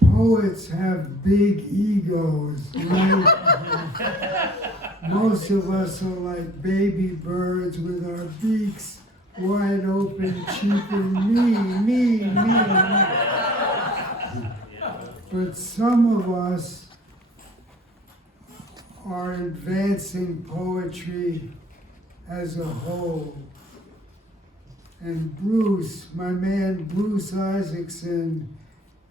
Poets have big egos, right? Most of us are like baby birds with our beaks wide open, cheeping me. But some of us are advancing poetry as a whole. And Bruce, my man Bruce Isaacson,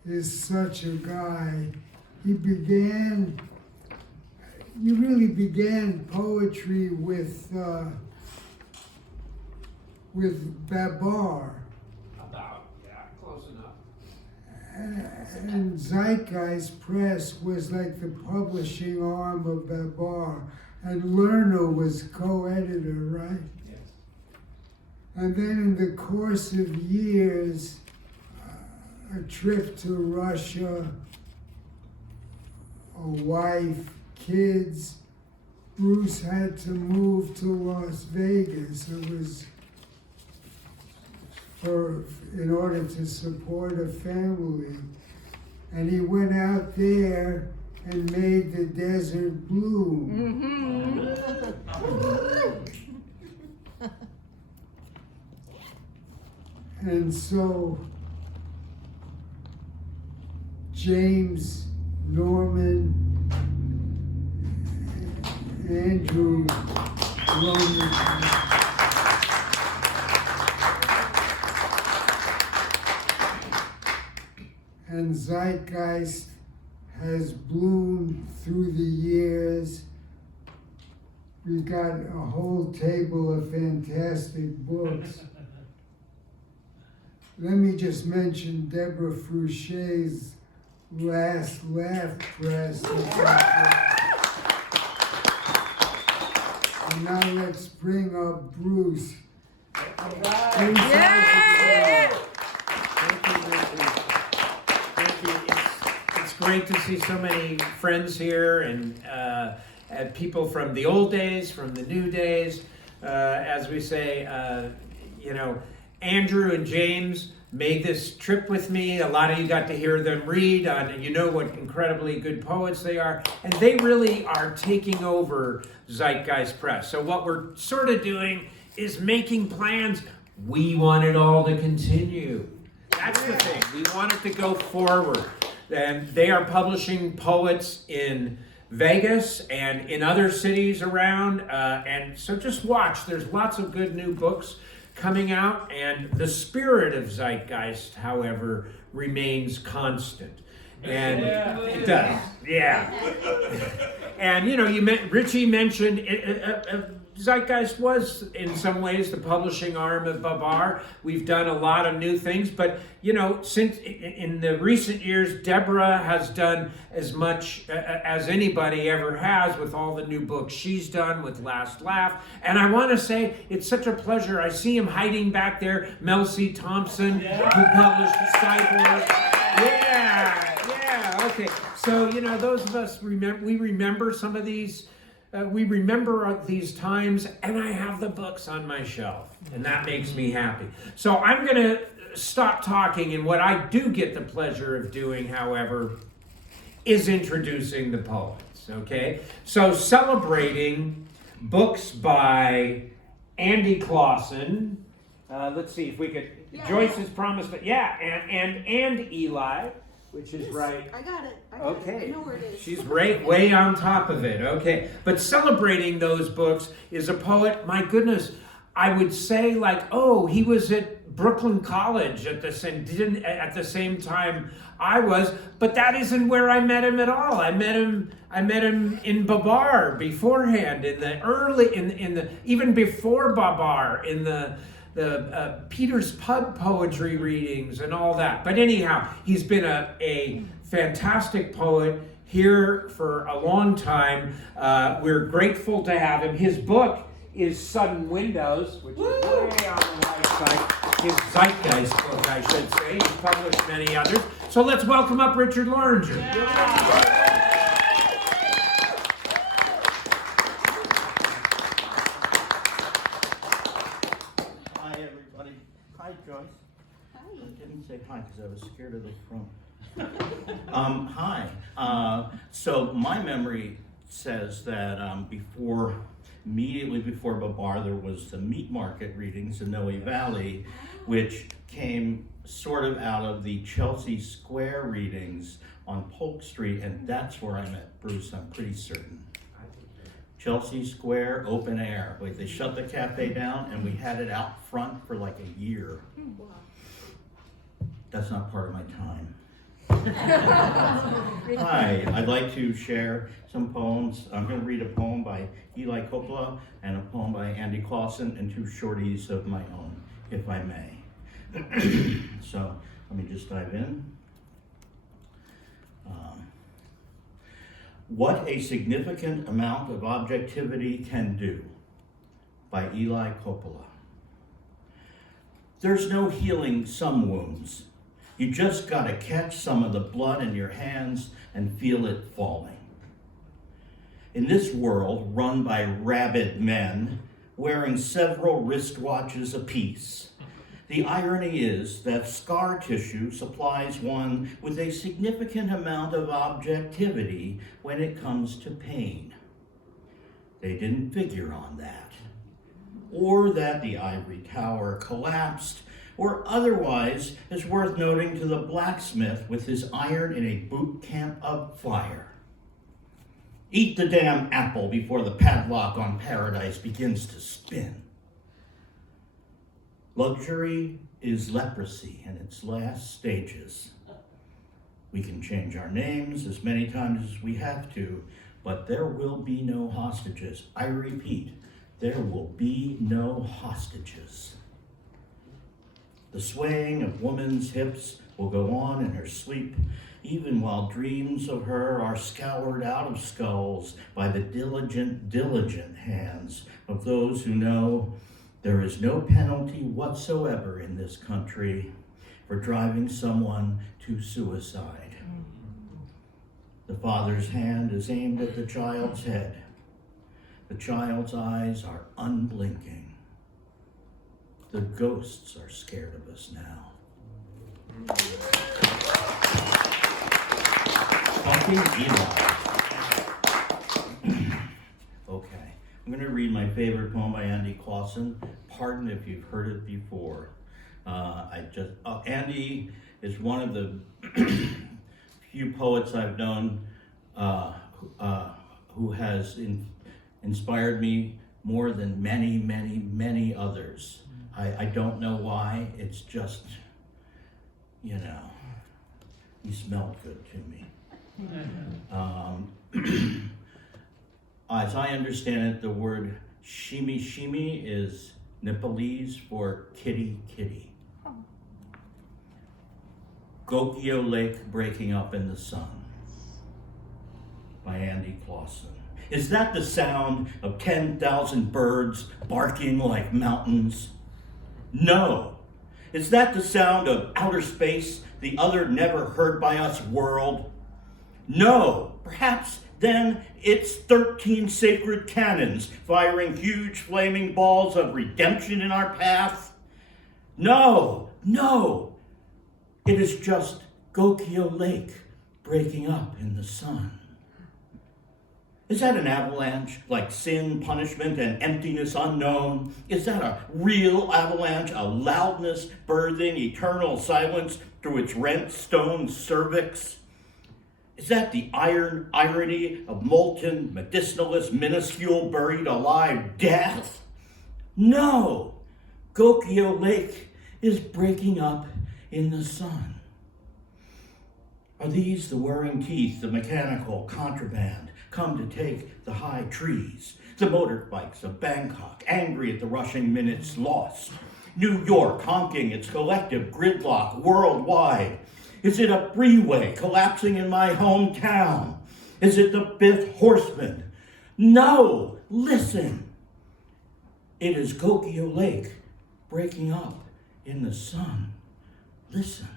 is such a guy. He really began poetry with Babar. Close enough. And Zeitgeist Press was like the publishing arm of Babar. And Lerner was co-editor, right? Yes. And then in the course of years, a trip to Russia, a wife, kids, Bruce had to move to Las Vegas. It was in order to support a family. And he went out there and made the desert bloom. And so James, Norman, Andrew, Loranger, and Zeitgeist has bloomed through the years. We got a whole table of fantastic books. Let me just mention Deborah Fruchey's Last Laugh Press. And now let's bring up Bruce. All right. Thank you. It's great to see so many friends here and people from the old days, from the new days. As we say, Andrew and James made this trip with me. A lot of you got to hear them read, and you know what incredibly good poets they are. And they really are taking over Zeitgeist Press. So what we're sort of doing is making plans. We want it all to continue. That's the thing. We want it to go forward. And they are publishing poets in Vegas and in other cities around. And so just watch. There's lots of good new books coming out, and the spirit of Zeitgeist, however, remains constant. And it does, yeah. And Richie mentioned Zeitgeist was in some ways the publishing arm of Babar. We've done a lot of new things, but since in the recent years, Deborah has done as much as anybody ever has with all the new books she's done with Last Laugh. And I want to say it's such a pleasure. I see him hiding back there, Mel C. Thompson, who published Cyborg. Yeah, okay. So, those of us remember some of these. We remember these times, and I have the books on my shelf, and that makes me happy. So I'm going to stop talking, and what I do get the pleasure of doing, however, is introducing the poets, okay? So celebrating books by Andy Clausen. Let's see if we could, Joyce has promised, but and Eli, which is right. I got it. Okay. I know where it is. She's way on top of it. Okay. But celebrating those books is a poet, my goodness, I would say he was at Brooklyn College at the same time I was, but that isn't where I met him at all. I met him in Babar beforehand, even before Babar, in the Peter's Pub poetry readings and all that. But anyhow, he's been a fantastic poet here for a long time. We're grateful to have him. His book is Sudden Windows, which is way on the right side. His Zeitgeist book, I should say. He's published many others. So let's welcome up Richard Loranger. Hi, everybody. Hi, Joyce. I didn't say hi because I was scared of the front. Hi. So my memory says that immediately before Babar, there was the meat market readings in Noe Valley, which came sort of out of the Chelsea Square readings on Polk Street, and that's where I met Bruce, I'm pretty certain. Chelsea Square, open air. Like, they shut the cafe down and we had it out front for like a year. Wow. That's not part of my time. Hi, I'd like to share some poems. I'm going to read a poem by Eli Coppola and a poem by Andy Clausen and two shorties of my own, if I may. So let me just dive in. What a Significant Amount of Objectivity Can Do by Eli Coppola. There's no healing some wounds. You just gotta catch some of the blood in your hands and feel it falling. In this world run by rabid men wearing several wristwatches apiece, the irony is that scar tissue supplies one with a significant amount of objectivity when it comes to pain. They didn't figure on that. Or that the ivory tower collapsed, or otherwise is worth noting to the blacksmith with his iron in a boot camp of fire. Eat the damn apple before the padlock on paradise begins to spin. Luxury is leprosy in its last stages. We can change our names as many times as we have to, but there will be no hostages. I repeat, there will be no hostages. The swaying of woman's hips will go on in her sleep, even while dreams of her are scoured out of skulls by the diligent hands of those who know there is no penalty whatsoever in this country for driving someone to suicide. The father's hand is aimed at the child's head. The child's eyes are unblinking. The ghosts are scared of us now. Fucking Eli. Okay, I'm going to read my favorite poem by Andy Clausen. Pardon if you've heard it before. Andy is one of the few poets I've known who has inspired me more than many others. I don't know why, it's just, he smelled good to me. As I understand it, the word shimi is Nepalese for kitty. Gokyo Lake Breaking Up in the Sun by Andy Clausen. Is that the sound of 10,000 birds barking like mountains? No. Is that the sound of outer space, the other never heard by us world? No. Perhaps then it's 13 sacred cannons firing huge flaming balls of redemption in our path? No. It is just Gokyo Lake breaking up in the sun. Is that an avalanche, like sin, punishment, and emptiness unknown? Is that a real avalanche, a loudness birthing eternal silence through its rent stone cervix? Is that the iron irony of molten, medicinalist, minuscule, buried alive death? No! Gokyo Lake is breaking up in the sun. Are these the whirring teeth, the mechanical contraband, come to take the high trees? The motorbikes of Bangkok, angry at the rushing minutes lost. New York honking its collective gridlock worldwide. Is it a freeway collapsing in my hometown? Is it the fifth horseman? No, listen. It is Gokyo Lake breaking up in the sun. Listen.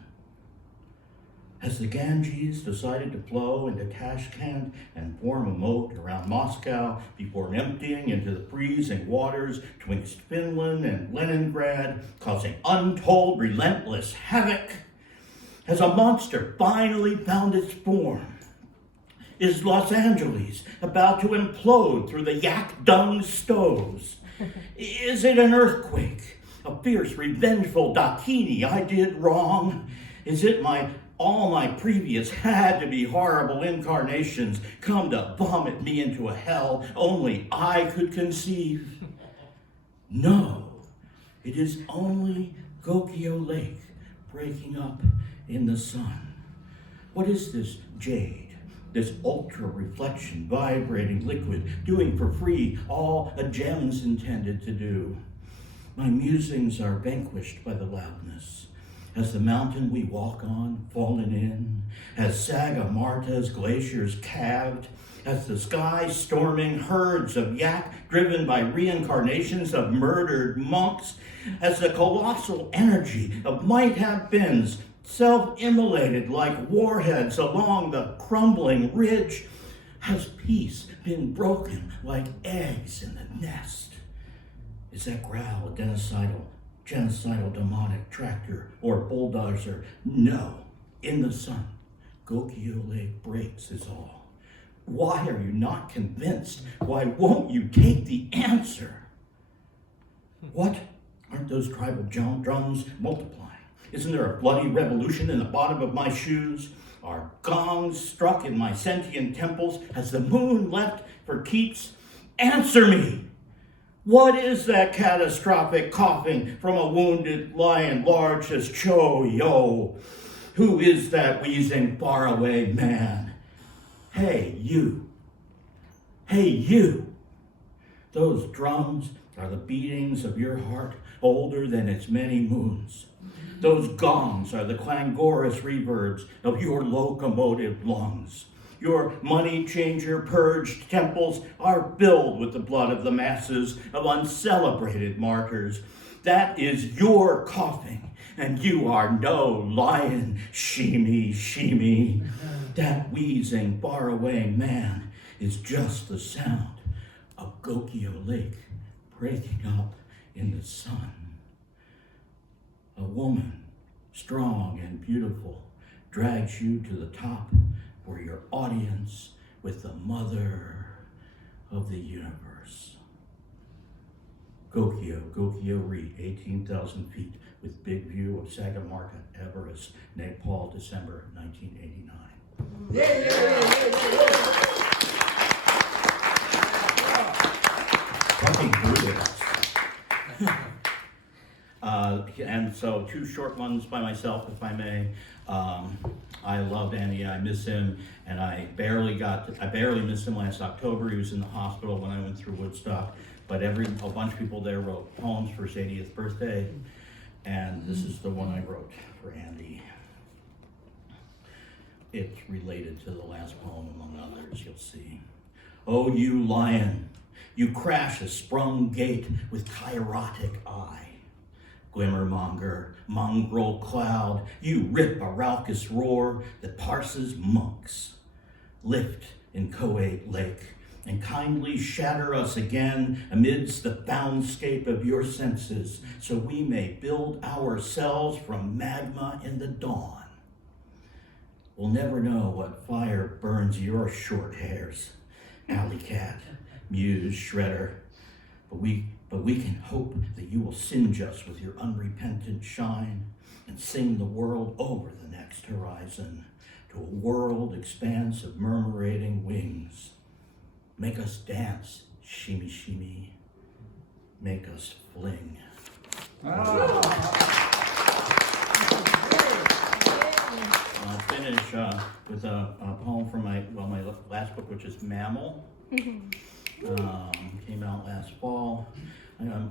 As the Ganges decided to flow into Tashkent and form a moat around Moscow before emptying into the freezing waters twixt Finland and Leningrad, causing untold relentless havoc, as a monster finally found its form. Is Los Angeles about to implode through the yak dung stoves? Is it an earthquake, a fierce, revengeful Dakini I did wrong? Is it all my previous had to be horrible incarnations come to vomit me into a hell only I could conceive? No, it is only Gokyo Lake breaking up in the sun. What is this jade, this ultra reflection vibrating liquid doing for free all a gem's intended to do? My musings are vanquished by the loudness. Has the mountain we walk on fallen in? Has Sagamarta's glaciers calved? Has the sky storming herds of yak driven by reincarnations of murdered monks? Has the colossal energy of might-have-beens self-immolated like warheads along the crumbling ridge? Has peace been broken like eggs in the nest? Is that growl a genocidal demonic tractor or bulldozer? No. In the sun, Gokyo Lake breaks is all. Why are you not convinced? Why won't you take the answer? What? Aren't those tribal drums multiplying? Isn't there a bloody revolution in the bottom of my shoes? Are gongs struck in my sentient temples? Has the moon left for keeps? Answer me! What is that catastrophic coughing from a wounded lion large as Cho-Yo? Who is that wheezing faraway man? Hey, you. Hey, you. Those drums are the beatings of your heart older than its many moons. Those gongs are the clangorous reverbs of your locomotive lungs. Your money changer purged temples are filled with the blood of the masses of uncelebrated martyrs. That is your coughing, and you are no lion, shimmy, shimmy. That wheezing faraway man is just the sound of Gokyo Lake breaking up in the sun. A woman, strong and beautiful, drags you to the top for your audience with the mother of the universe. Gokyo Reed, 18,000 feet with big view of Sagamarta, Everest, Nepal, December 1989. Fucking Buddhists. And so 2 short ones by myself, if I may. I love Andy, I miss him, and I barely missed him last October. He was in the hospital when I went through Woodstock, but a bunch of people there wrote poems for his 80th birthday, and this is the one I wrote for Andy. It's related to the last poem, among others, you'll see. Oh, you lion, you crash a sprung gate with chirotic eye. Glimmermonger, mongrel cloud, you rip a raucous roar that parses monks. Lift in Coate Lake and kindly shatter us again amidst the foundscape of your senses, so we may build ourselves from magma in the dawn. We'll never know what fire burns your short hairs, alley cat, muse, shredder, but we can hope that you will singe us with your unrepentant shine and sing the world over the next horizon to a world expanse of murmurating wings. Make us dance, shimmy shimmy. Make us fling. I'll finish with a poem from my last book, which is Mammal. Came out last fall.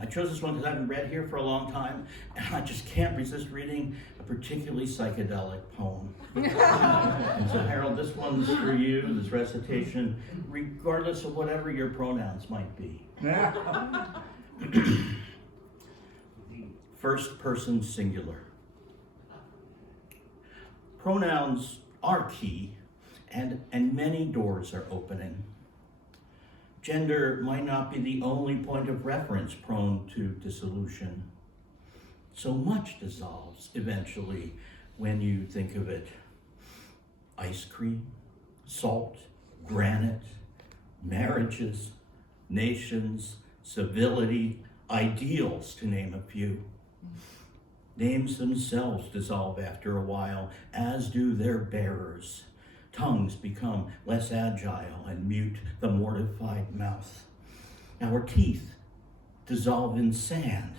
I chose this one because I haven't read here for a long time, and I just can't resist reading a particularly psychedelic poem. And so, Harold, this one's for you, this recitation, regardless of whatever your pronouns might be. First person singular. Pronouns are key, and many doors are opening. Gender might not be the only point of reference prone to dissolution. So much dissolves eventually when you think of it. Ice cream, salt, granite, marriages, nations, civility, ideals, to name a few. Names themselves dissolve after a while, as do their bearers. Tongues become less agile and mute the mortified mouth. Our teeth dissolve in sand.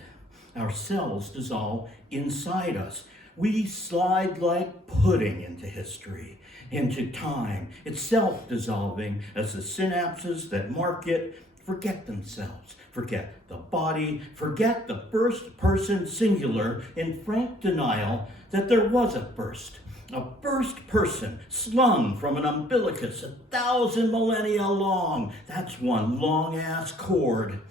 Our cells dissolve inside us. We slide like pudding into history, into time, itself dissolving as the synapses that mark it forget themselves, forget the body, forget the first person singular in frank denial that there was a first person slung from an umbilicus 1,000 millennia long. That's one long-ass cord.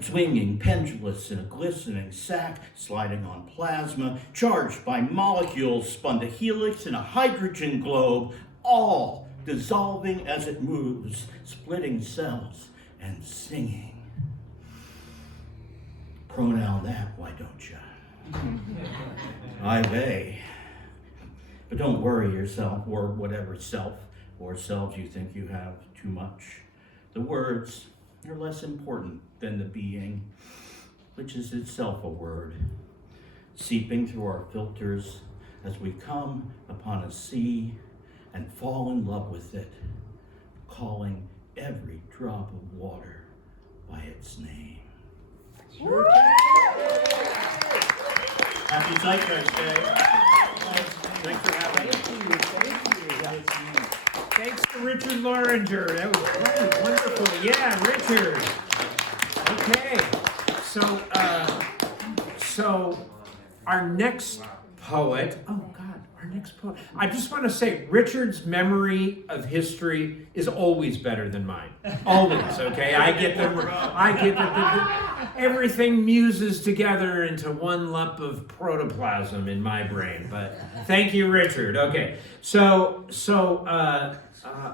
Swinging pendulous in a glistening sack, sliding on plasma, charged by molecules spun to helix in a hydrogen globe, all dissolving as it moves, splitting cells and singing. Pronoun that, why don't you? I they. But don't worry yourself, or whatever self or selves you think you have too much. The words are less important than the being, which is itself a word, seeping through our filters as we come upon a sea and fall in love with it, calling every drop of water by its name. Happy Zeitgeist Day. Thanks for having me. Thank you. Thanks to Richard Loranger. That was great. Wonderful. Yeah, Richard. Okay. So our next poet, I just want to say Richard's memory of history is always better than mine. Always, okay? Everything muses together into one lump of protoplasm in my brain. But thank you, Richard. Okay, so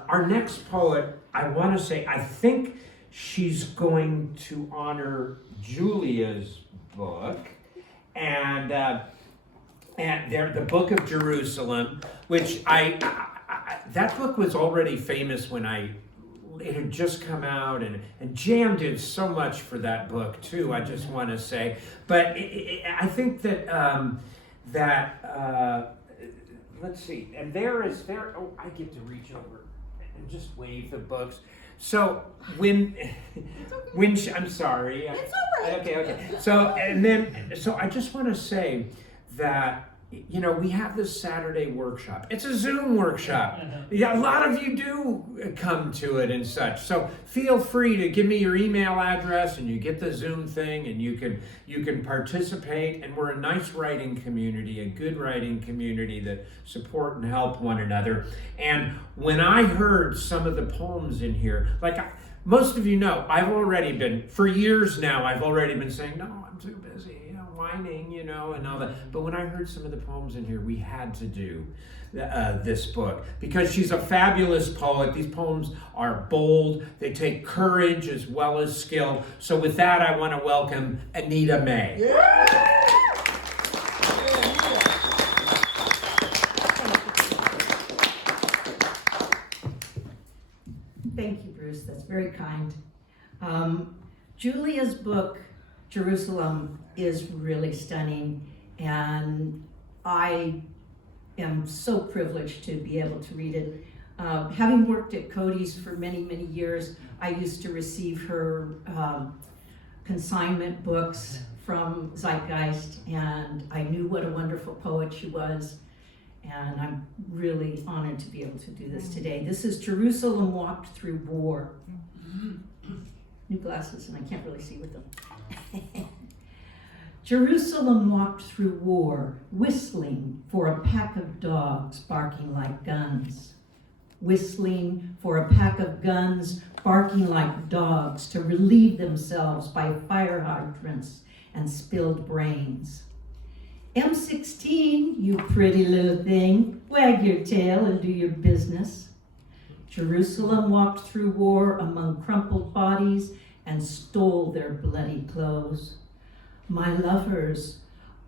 our next poet, I want to say, I think she's going to honor Julia's book, and the Book of Jerusalem, which that book was already famous when it had just come out, and Jam did so much for that book too, I just want to say. But I think that let's see, and I get to reach over and just wave the books. So I'm sorry. It's all right. Okay. So I just want to say that, you know, we have this Saturday workshop. It's a Zoom workshop. Yeah, a lot of you do come to it and such. So feel free to give me your email address, and you get the Zoom thing, and you can participate. And we're a nice writing community, a good writing community that support and help one another. And when I heard some of the poems in here, most of you know, for years now, I've already been saying, no, I'm too busy, whining, and all that. But when I heard some of the poems in here, we had to do this book because she's a fabulous poet. These poems are bold. They take courage as well as skill. So with that, I want to welcome Anita May. Yeah. Thank you, Bruce. That's very kind. Julia's book, Jerusalem, is really stunning, and I am so privileged to be able to read it. Having worked at Cody's for many, many years, I used to receive her consignment books from Zeitgeist, and I knew what a wonderful poet she was, and I'm really honored to be able to do this today. This is Jerusalem Walked Through War. New glasses, and I can't really see with them. Jerusalem walked through war, whistling for a pack of dogs barking like guns. Whistling for a pack of guns barking like dogs to relieve themselves by fire hydrants and spilled brains. M16, you pretty little thing, wag your tail and do your business. Jerusalem walked through war among crumpled bodies and stole their bloody clothes. My lovers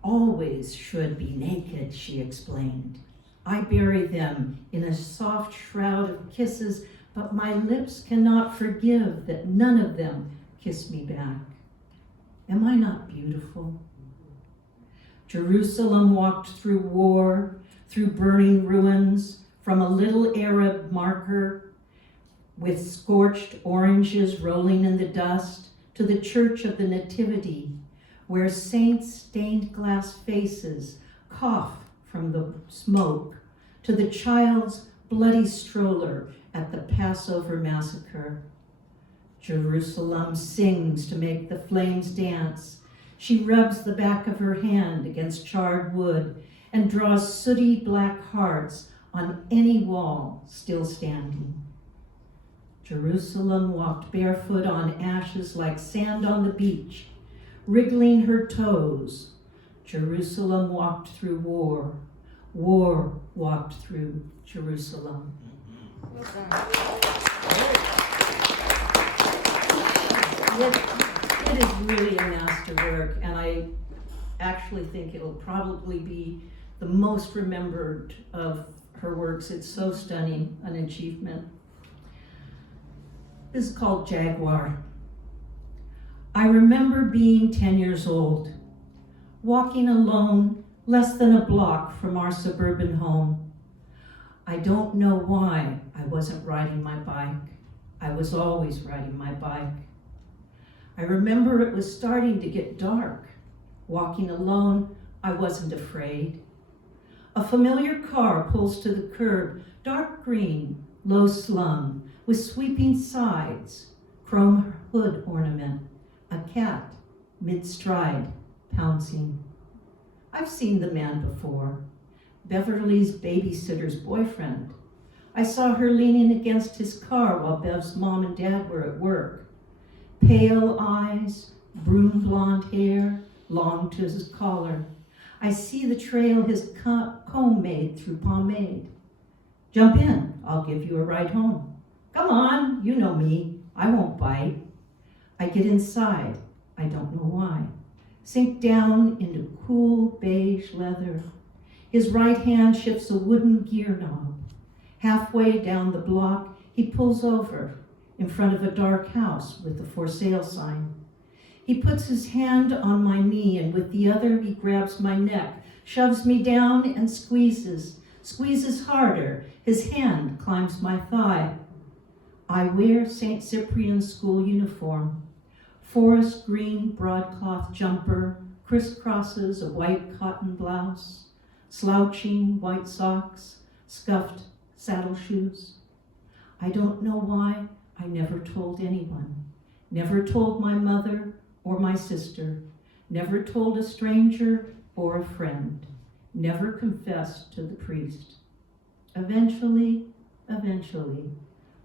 always should be naked, she explained. I bury them in a soft shroud of kisses, but my lips cannot forgive that none of them kiss me back. Am I not beautiful? Jerusalem walked through war, through burning ruins, from a little Arab marker with scorched oranges rolling in the dust, to the Church of the Nativity, where saints' stained glass faces cough from the smoke, to the child's bloody stroller at the Passover massacre. Jerusalem sings to make the flames dance. She rubs the back of her hand against charred wood and draws sooty black hearts on any wall still standing. Jerusalem walked barefoot on ashes like sand on the beach, wriggling her toes. Jerusalem walked through war. War walked through Jerusalem. It is really a masterwork, and I actually think it'll probably be the most remembered of her works. It's so stunning, an achievement. This is called Jaguar. I remember being 10 years old, walking alone less than a block from our suburban home. I don't know why I wasn't riding my bike. I was always riding my bike. I remember it was starting to get dark. Walking alone, I wasn't afraid. A familiar car pulls to the curb, dark green, low slung, with sweeping sides, chrome hood ornament, a cat, mid-stride, pouncing. I've seen the man before, Beverly's babysitter's boyfriend. I saw her leaning against his car while Bev's mom and dad were at work. Pale eyes, broom blonde hair, long to his collar. I see the trail his comb made through pomade. Jump in, I'll give you a ride home. Come on, you know me, I won't bite. I get inside, I don't know why. Sink down into cool beige leather. His right hand shifts a wooden gear knob. Halfway down the block, he pulls over in front of a dark house with a for sale sign. He puts his hand on my knee, and with the other he grabs my neck, shoves me down and squeezes harder. His hand climbs my thigh. I wear St. Cyprian's school uniform, forest green broadcloth jumper, crisscrosses a white cotton blouse, slouching white socks, scuffed saddle shoes. I don't know why I never told anyone, never told my mother or my sister, never told a stranger or a friend, never confessed to the priest. Eventually,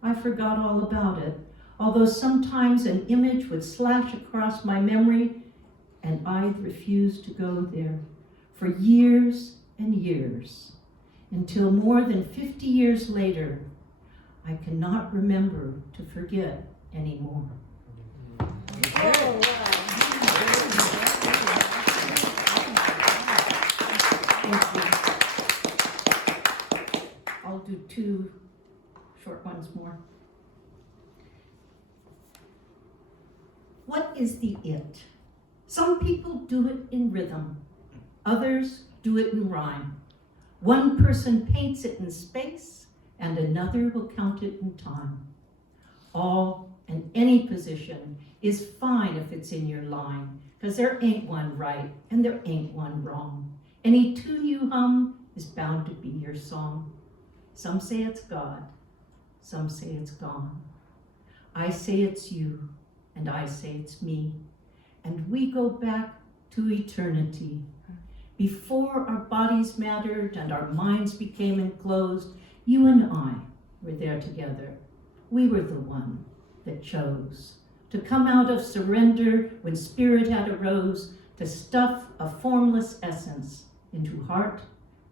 I forgot all about it, although sometimes an image would slash across my memory and I'd refuse to go there for years and years, until more than 50 years later, I cannot remember to forget anymore. Oh, wow. Thank you. I'll do two short ones more. What is the it? Some people do it in rhythm. Others do it in rhyme. One person paints it in space, and another will count it in time. All and any position is fine if it's in your line, because there ain't one right and there ain't one wrong. Any tune you hum is bound to be your song. Some say it's God, some say it's gone. I say it's you, and I say it's me. And we go back to eternity. Before our bodies mattered and our minds became enclosed, you and I were there together. We were the one that chose to come out of surrender when spirit had arose, to stuff a formless essence into heart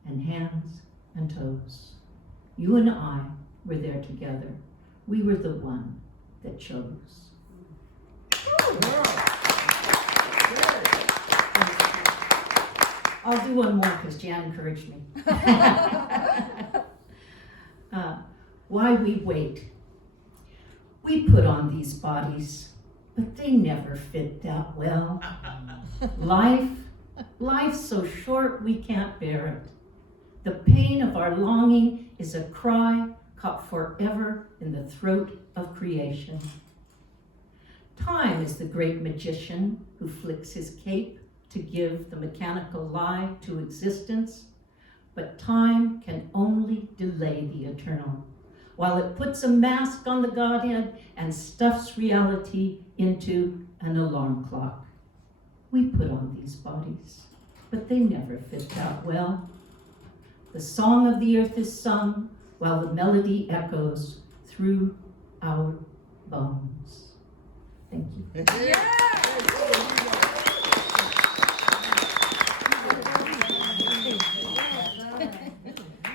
and hands and toes. You and I were there together. We were the one that chose. I'll do one more because Jan encouraged me. Why we wait. We put on these bodies, but they never fit that well. Life's so short we can't bear it. The pain of our longing is a cry caught forever in the throat of creation. Time is the great magician who flicks his cape to give the mechanical lie to existence, but time can only delay the eternal, while it puts a mask on the Godhead and stuffs reality into an alarm clock. We put on these bodies, but they never fit that well. The song of the earth is sung while the melody echoes through our bones. Thank you.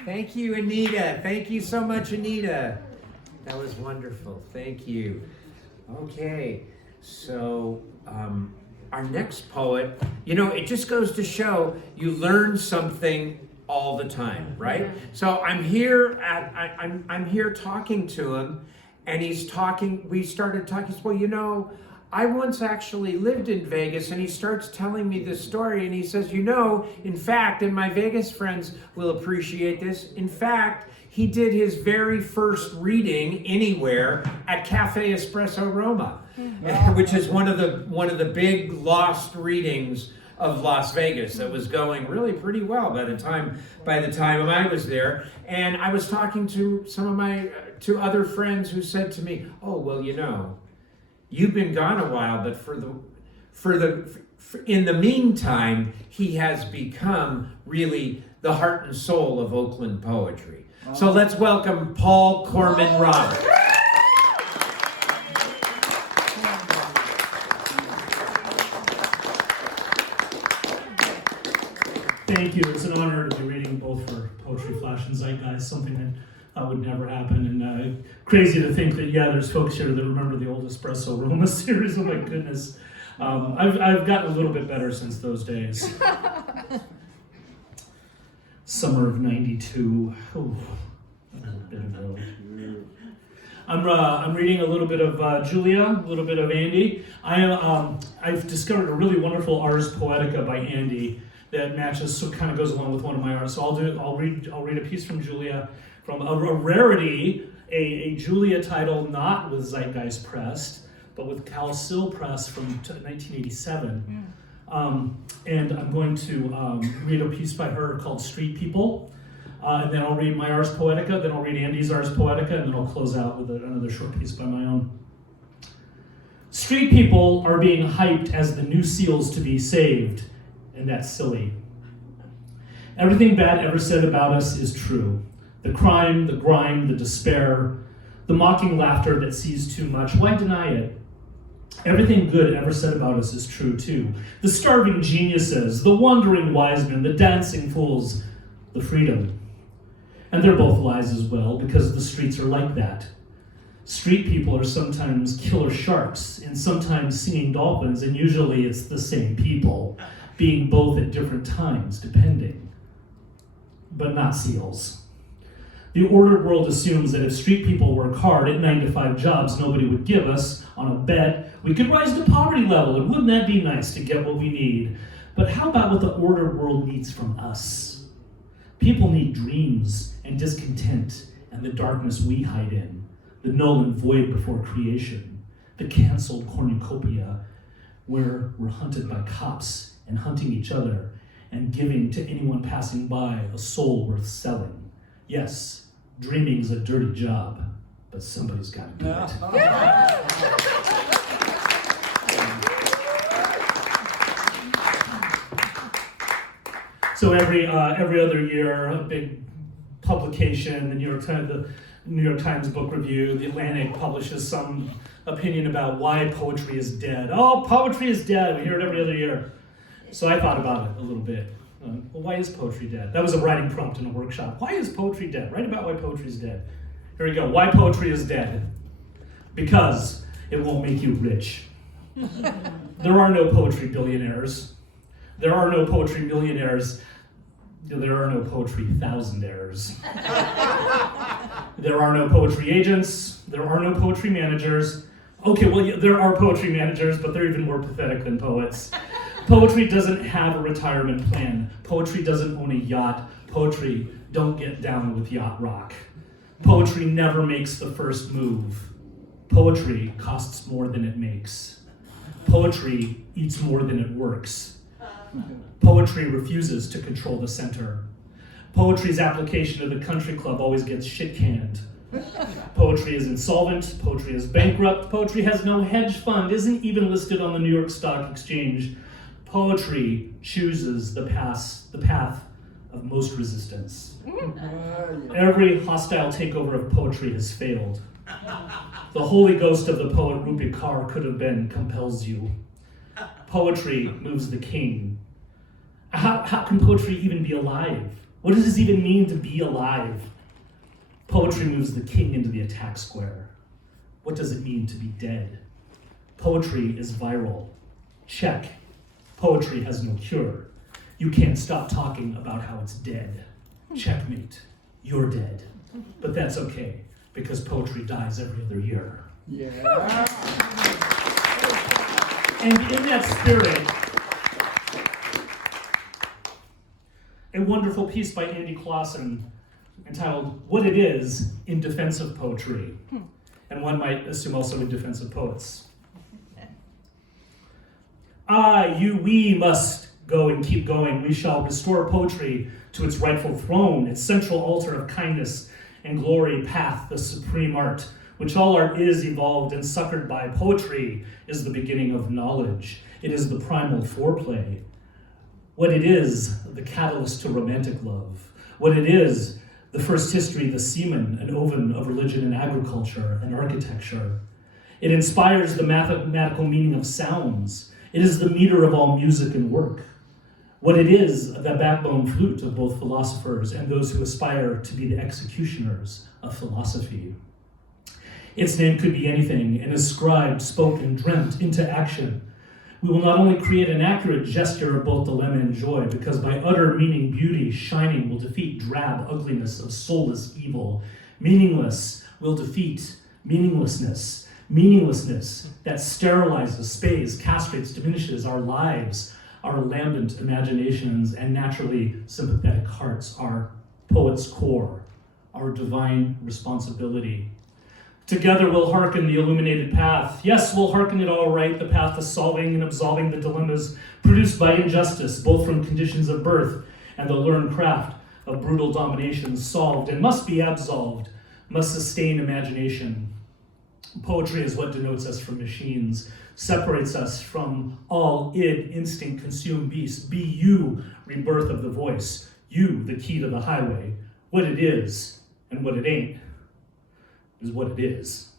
Thank you, Anita. Thank you so much, Anita. That was wonderful. Thank you. Okay, so our next poet, it just goes to show you learn something all the time, right? So I'm here I'm here talking to him, and we started talking. He said, well, I once actually lived in Vegas, and he starts telling me this story, and he says, in fact, and my Vegas friends will appreciate this, in fact, he did his very first reading anywhere at Cafe Espresso Roma, which is one of the big lost readings of Las Vegas that was going really pretty well by the time I was there. And I was talking to some of my two other friends who said to me, oh, well, you've been gone a while, but in the meantime, he has become really the heart and soul of Oakland poetry. So let's welcome Paul Corman Roberts. Thank you. It's an honor to be reading both for Poetry Flash and Zeitgeist, something that would never happen. And crazy to think that, there's folks here that remember the old Espresso Roma series. Oh my goodness. I've gotten a little bit better since those days. Summer of '92. Oh, a little bit ago. I'm reading a little bit of Julia, a little bit of Andy. I've discovered a really wonderful Ars Poetica by Andy that matches, so kind of goes along with one of my art. So I'll read a piece from Julia, from a rarity, a Julia title not with Zeitgeist Press, but with Calcil Press from 1987. And I'm going to read a piece by her called Street People, and then I'll read my Ars Poetica, then I'll read Andy's Ars Poetica, and then I'll close out with another short piece by my own. Street people are being hyped as the new seals to be saved, and that's silly. Everything bad ever said about us is true. The crime, the grime, the despair, the mocking laughter that sees too much, why deny it? Everything good ever said about us is true too. The starving geniuses, the wandering wise men, the dancing fools, the freedom. And they're both lies as well, because the streets are like that. Street people are sometimes killer sharks, and sometimes singing dolphins, and usually it's the same people, being both at different times, depending. But not seals. The ordered world assumes that if street people work hard at 9-to-5 jobs nobody would give us, on a bet, we could rise to poverty level, and wouldn't that be nice to get what we need? But how about what the ordered world needs from us? People need dreams and discontent and the darkness we hide in, the null and void before creation, the canceled cornucopia where we're hunted by cops and hunting each other and giving to anyone passing by a soul worth selling. Yes, dreaming's a dirty job, but somebody's got to do it. So every other year, a big publication, the New York Times Book Review, The Atlantic publishes some opinion about why poetry is dead. Oh, poetry is dead. We hear it every other year. So I thought about it a little bit. Well, why is poetry dead? That was a writing prompt in a workshop. Why is poetry dead? Write about why poetry is dead. Here we go. Why poetry is dead? Because it won't make you rich. There are no poetry billionaires. There are no poetry millionaires. There are no poetry thousandaires. There are no poetry agents. There are no poetry managers. Okay, well, yeah, there are poetry managers, but they're even more pathetic than poets. Poetry doesn't have a retirement plan. Poetry doesn't own a yacht. Poetry don't get down with yacht rock. Poetry never makes the first move. Poetry costs more than it makes. Poetry eats more than it works. Poetry refuses to control the center. Poetry's application to the country club always gets shit-canned. Poetry is insolvent, poetry is bankrupt, poetry has no hedge fund, isn't even listed on the New York Stock Exchange. Poetry chooses the path of most resistance. Every hostile takeover of poetry has failed. The holy ghost of the poet Rupi Kaur could have been compels you. Poetry moves the king. How can poetry even be alive? What does it even mean to be alive? Poetry moves the king into the attack square. What does it mean to be dead? Poetry is viral. Check. Poetry has no cure. You can't stop talking about how it's dead. Checkmate. You're dead. But that's okay, because poetry dies every other year. Yeah. And in that spirit, a wonderful piece by Andy Clausen entitled What It Is in Defense of Poetry. And one might assume also in defense of poets. We must go and keep going. We shall restore poetry to its rightful throne, its central altar of kindness and glory, path, the supreme art, which all art is evolved and succored by. Poetry is the beginning of knowledge. It is the primal foreplay. What it is, the catalyst to romantic love. What it is, the first history, the semen, an oven of religion and agriculture and architecture. It inspires the mathematical meaning of sounds. It is the meter of all music and work. What it is, the backbone flute of both philosophers and those who aspire to be the executioners of philosophy. Its name could be anything, and is scribed, spoken, dreamt into action. We will not only create an accurate gesture of both dilemma and joy, because by utter meaning, beauty, shining will defeat drab ugliness of soulless evil. Meaningless will defeat meaninglessness. Meaninglessness that sterilizes, spays, castrates, diminishes our lives, our lambent imaginations, and naturally sympathetic hearts, our poet's core, our divine responsibility. Together we'll hearken the illuminated path. Yes, we'll hearken it all right, the path to solving and absolving the dilemmas produced by injustice, both from conditions of birth and the learned craft of brutal domination, solved and must be absolved, must sustain imagination. Poetry is what denotes us from machines, separates us from all id, instinct, consumed beasts. Be you, rebirth of the voice, you, the key to the highway. What it is and what it ain't is what it is.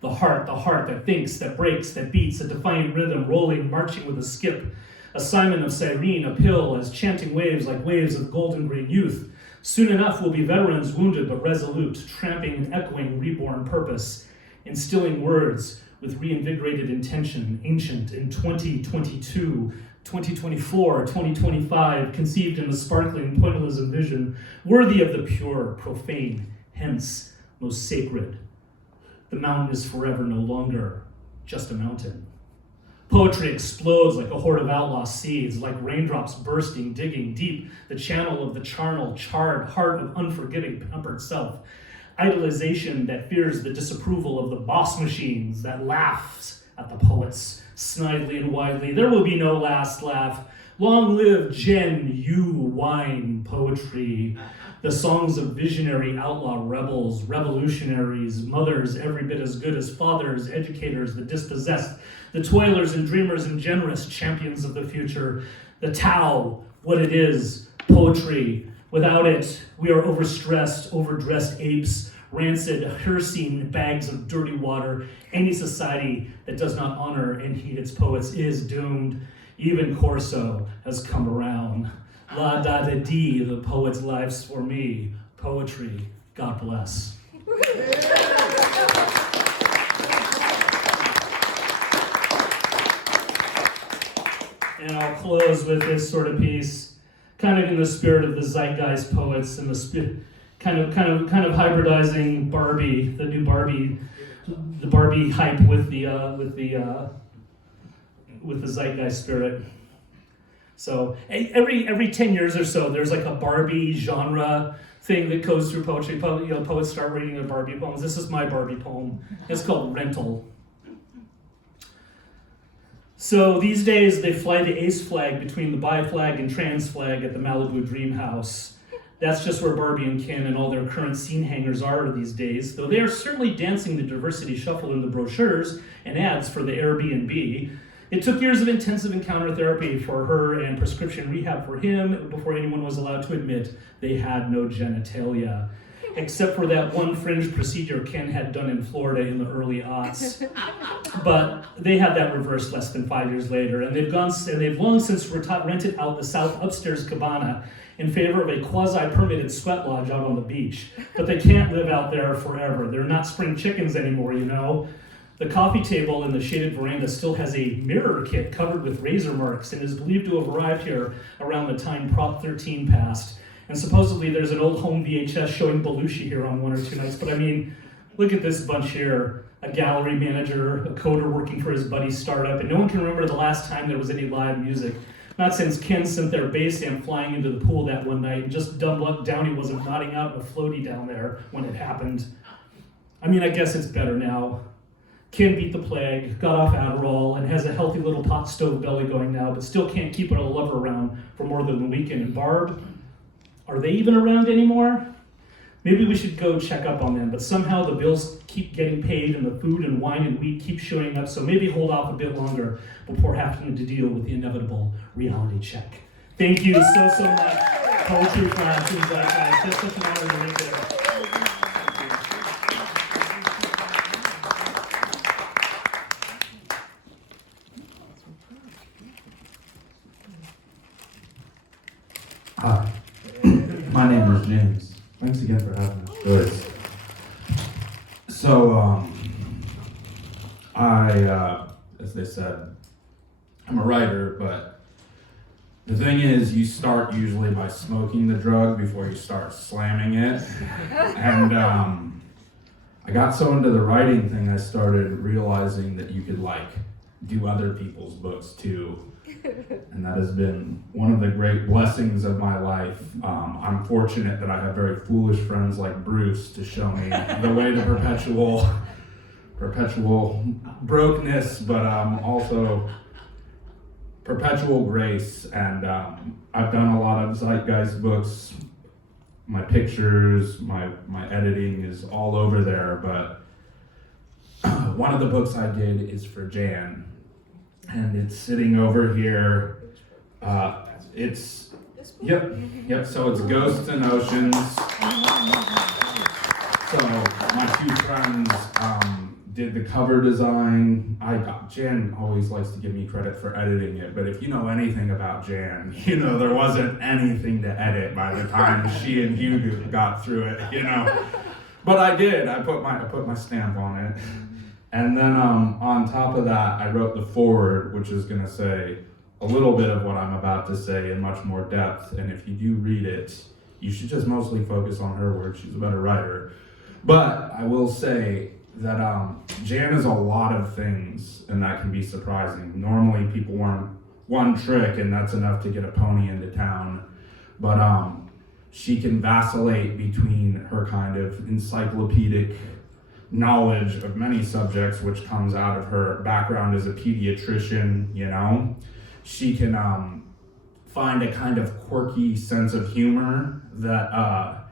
The heart that thinks, that breaks, that beats, a defiant rhythm, rolling, marching with a skip, a Simon of Cyrene, a pill as chanting waves like waves of golden green youth. Soon enough we'll be veterans, wounded but resolute, tramping and echoing reborn purpose, instilling words with reinvigorated intention, ancient in 2022, 2024, 2025, conceived in a sparkling pointillism vision, worthy of the pure, profane, hence most sacred. The mountain is forever no longer just a mountain. Poetry explodes like a horde of outlaw seeds, like raindrops bursting, digging deep the channel of the charred heart of unforgiving, pampered self. Idolization that fears the disapproval of the boss machines, that laughs at the poets, snidely and widely. There will be no last laugh. Long live Gen U wine poetry. The songs of visionary outlaw rebels, revolutionaries, mothers every bit as good as fathers, educators, the dispossessed, the toilers and dreamers and generous champions of the future. The Tao, what it is, poetry. Without it, we are overstressed, overdressed apes, rancid, Hircine bags of dirty water. Any society that does not honor and heed its poets is doomed. Even Corso has come around. La da da dee, the poet's life's for me. Poetry, God bless. And I'll close with this sort of piece, kind of in the spirit of the Zeitgeist poets and the kind of hybridizing Barbie, the new Barbie, the Barbie hype with the Zeitgeist spirit. So every 10 years or so, there's like a Barbie genre thing that goes through poetry. Poets start reading their Barbie poems. This is my Barbie poem. It's called Rental. So these days they fly the ace flag between the bi flag and trans flag at the Malibu Dream House. That's just where Barbie and Ken and all their current scene hangers are these days, though they are certainly dancing the diversity shuffle in the brochures and ads for the Airbnb. It took years of intensive encounter therapy for her and prescription rehab for him before anyone was allowed to admit they had no genitalia, except for that one fringe procedure Ken had done in Florida in the early aughts. But they had that reversed less than 5 years later, and they've long since rented out the south upstairs cabana in favor of a quasi-permitted sweat lodge out on the beach. But they can't live out there forever. They're not spring chickens anymore, you know. The coffee table in the shaded veranda still has a mirror kit covered with razor marks and is believed to have arrived here around the time Prop 13 passed. And supposedly there's an old home VHS showing Belushi here on 1 or 2 nights. But I mean, look at this bunch here. A gallery manager, a coder working for his buddy's startup, and no one can remember the last time there was any live music. Not since Ken sent their bass amp flying into the pool that one night, and just dumb luck Downey wasn't nodding out in a floaty down there when it happened. I mean, I guess it's better now. Ken beat the plague, got off Adderall, and has a healthy little pot stove belly going now, but still can't keep a lover around for more than a weekend. And Barb, are they even around anymore? Maybe we should go check up on them, but somehow the bills keep getting paid and the food and wine and wheat keep showing up, so maybe hold off a bit longer before having to deal with the inevitable reality check. Thank you so much. Poetry class in Zeitgeist. It's such an honor to make it. Hi, my name is James. Thanks again for having us, Joyce. So, as they said, I'm a writer, but the thing is, you start usually by smoking the drug before you start slamming it. And I got so into the writing thing, I started realizing that you could do other people's books too. And that has been one of the great blessings of my life. I'm fortunate that I have very foolish friends like Bruce to show me the way to perpetual brokenness, but also perpetual grace. And I've done a lot of Zeitgeist books. My pictures, my editing is all over there, but one of the books I did is for Jan. And it's sitting over here. Yep. So it's Ghosts and Oceans. So my two friends did the cover design. Jan always likes to give me credit for editing it, but if you know anything about Jan, you know there wasn't anything to edit by the time she and Hugh got through it, But I did. I put my stamp on it. And then on top of that, I wrote the foreword, which is going to say a little bit of what I'm about to say in much more depth. And if you do read it, you should just mostly focus on her work. She's a better writer. But I will say that Jan is a lot of things, and that can be surprising. Normally, people want one trick, and that's enough to get a pony into town. But she can vacillate between her kind of encyclopedic knowledge of many subjects, which comes out of her background as a pediatrician, She can find a kind of quirky sense of humor that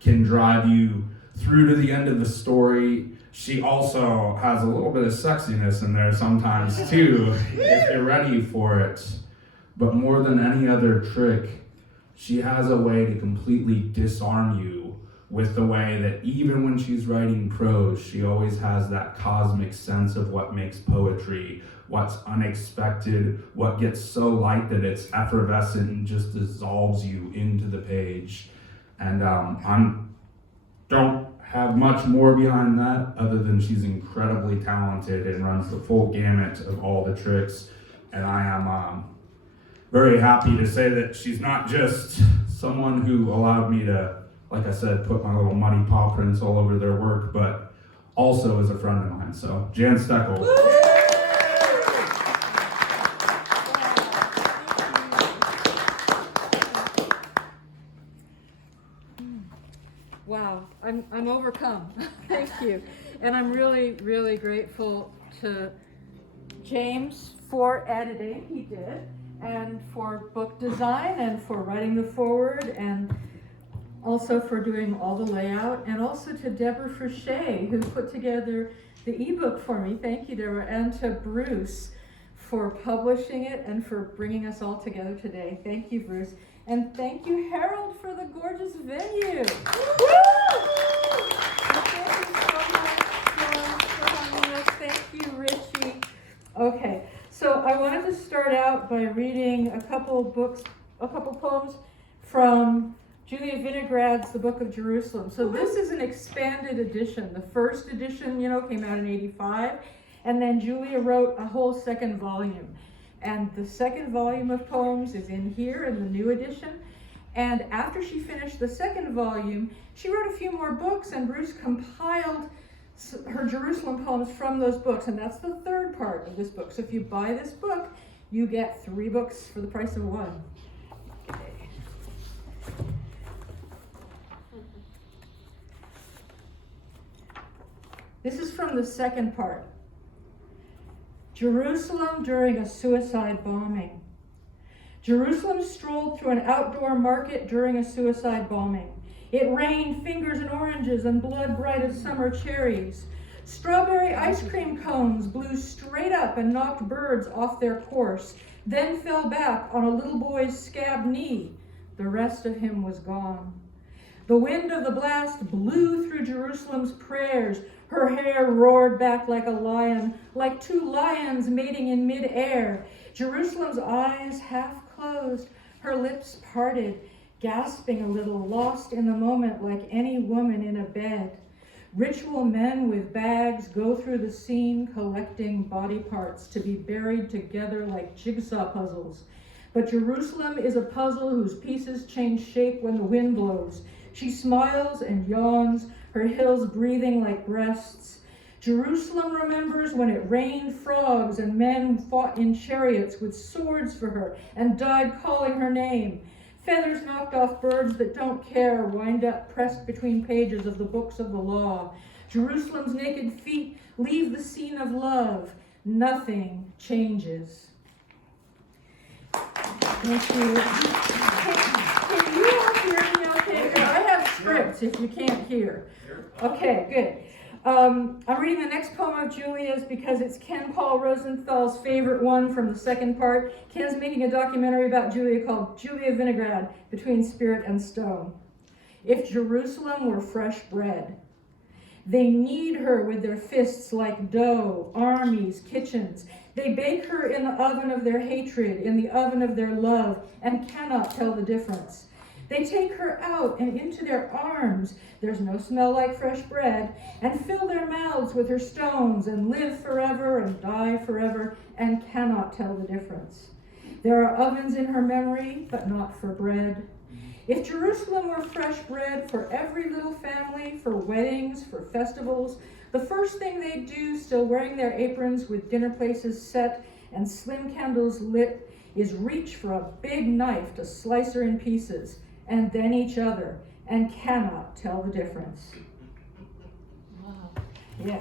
can drive you through to the end of the story. She also has a little bit of sexiness in there sometimes too, if you're ready for it. But more than any other trick, she has a way to completely disarm you with the way that even when she's writing prose, she always has that cosmic sense of what makes poetry, what's unexpected, what gets so light that it's effervescent and just dissolves you into the page. And I don't have much more behind that other than she's incredibly talented and runs the full gamut of all the tricks. And I am very happy to say that she's not just someone who allowed me to, like I said, put my little muddy paw prints all over their work, but also is a friend of mine. So, Jan Steckel. Wow, I'm overcome. Thank you. And I'm really, really grateful to James for editing, he did, and for book design, and for writing the foreword, and also for doing all the layout, and also to Deborah Fruchey, who put together the ebook for me. Thank you, Deborah, and to Bruce for publishing it and for bringing us all together today. Thank you, Bruce. And thank you, Harold, for the gorgeous venue. And thank you so much for having us. Thank you, Richie. Okay, so I wanted to start out by reading a couple poems from Julia Vinograd's The Book of Jerusalem. So this is an expanded edition. The first edition, came out in '85, and then Julia wrote a whole second volume. And the second volume of poems is in here in the new edition. And after she finished the second volume, she wrote a few more books, and Bruce compiled her Jerusalem poems from those books. And that's the third part of this book. So if you buy this book, you get 3 books for the price of 1. This is from the second part. Jerusalem during a suicide bombing. Jerusalem strolled through an outdoor market during a suicide bombing. It rained fingers and oranges and blood bright as summer cherries. Strawberry ice cream cones blew straight up and knocked birds off their course, then fell back on a little boy's scabbed knee. The rest of him was gone. The wind of the blast blew through Jerusalem's prayers. Her hair roared back like a lion, like 2 lions mating in mid-air. Jerusalem's eyes half closed, her lips parted, gasping a little, lost in the moment like any woman in a bed. Ritual men with bags go through the scene collecting body parts to be buried together like jigsaw puzzles. But Jerusalem is a puzzle whose pieces change shape when the wind blows. She smiles and yawns, her hills breathing like breasts. Jerusalem remembers when it rained frogs and men fought in chariots with swords for her and died calling her name. Feathers knocked off birds that don't care wind up pressed between pages of the books of the law. Jerusalem's naked feet leave the scene of love. Nothing changes. Thank you. Can you all hear me okay? I have scripts if you can't hear. Okay, good. I'm reading the next poem of Julia's because it's Ken Paul Rosenthal's favorite one from the second part. Ken's making a documentary about Julia called Julia Vinograd, Between Spirit and Stone. If Jerusalem were fresh bread, they knead her with their fists like dough, armies, kitchens. They bake her in the oven of their hatred, in the oven of their love, and cannot tell the difference. They take her out and into their arms, there's no smell like fresh bread, and fill their mouths with her stones, and live forever and die forever, and cannot tell the difference. There are ovens in her memory, but not for bread. If Jerusalem were fresh bread for every little family, for weddings, for festivals, the first thing they'd do, still wearing their aprons with dinner places set and slim candles lit, is reach for a big knife to slice her in pieces, and then each other, and cannot tell the difference. Wow. Yeah.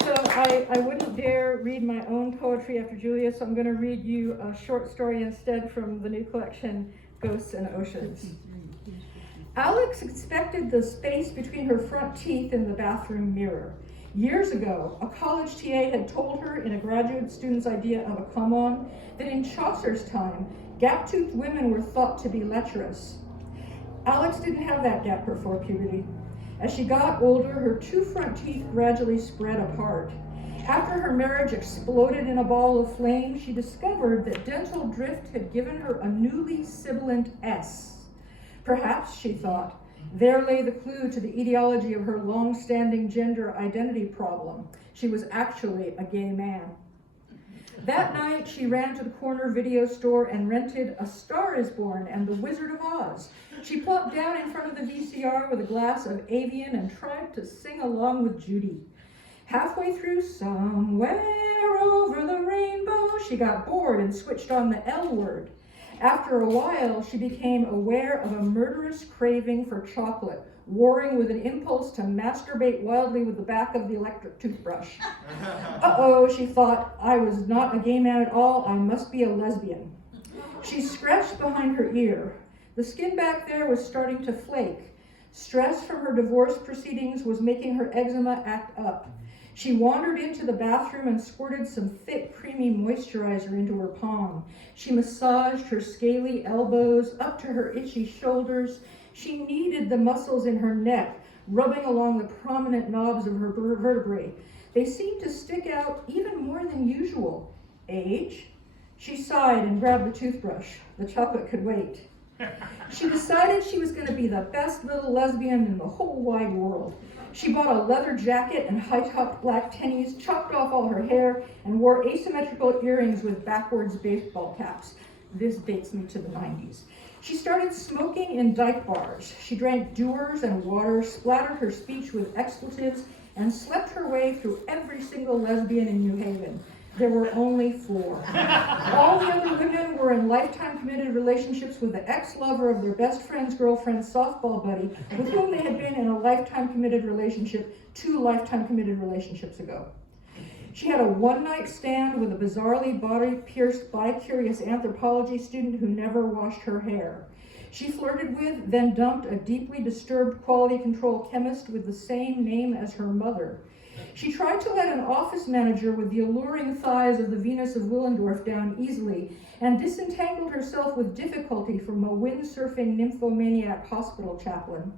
So I wouldn't dare read my own poetry after Julia, so I'm going to read you a short story instead from the new collection, Ghosts and Oceans. Alex inspected the space between her front teeth in the bathroom mirror. Years ago, a college TA had told her in a graduate student's idea of a come-on that in Chaucer's time, Gap-toothed women were thought to be lecherous. Alex didn't have that gap before puberty. As she got older, her two front teeth gradually spread apart. After her marriage exploded in a ball of flame, she discovered that dental drift had given her a newly sibilant S. Perhaps, she thought, there lay the clue to the etiology of her long-standing gender identity problem. She was actually a gay man. That night, she ran to the corner video store and rented A Star is Born and The Wizard of Oz. She plopped down in front of the VCR with a glass of Avian and tried to sing along with Judy. Halfway through Somewhere Over the Rainbow, she got bored and switched on the L word. After a while, she became aware of a murderous craving for chocolate, warring with an impulse to masturbate wildly with the back of the electric toothbrush. Uh-oh, she thought, I was not a gay man at all, I must be a lesbian. She scratched behind her ear. The skin back there was starting to flake. Stress from her divorce proceedings was making her eczema act up. She wandered into the bathroom and squirted some thick, creamy moisturizer into her palm. She massaged her scaly elbows up to her itchy shoulders. She kneaded the muscles in her neck, rubbing along the prominent knobs of her vertebrae. They seemed to stick out even more than usual. Age? She sighed and grabbed the toothbrush. The chocolate could wait. She decided she was going to be the best little lesbian in the whole wide world. She bought a leather jacket and high-topped black tennies, chopped off all her hair, and wore asymmetrical earrings with backwards baseball caps. This dates me to the 90s. She started smoking in dyke bars. She drank Dewar's and water, splattered her speech with expletives, and slept her way through every single lesbian in New Haven. There were only 4. All the other women were in lifetime committed relationships with the ex-lover of their best friend's girlfriend's softball buddy, with whom they had been in a lifetime committed relationship 2 lifetime committed relationships ago. She had a one-night stand with a bizarrely body-pierced bi-curious anthropology student who never washed her hair. She flirted with, then dumped a deeply disturbed quality control chemist with the same name as her mother. She tried to let an office manager with the alluring thighs of the Venus of Willendorf down easily, and disentangled herself with difficulty from a windsurfing nymphomaniac hospital chaplain.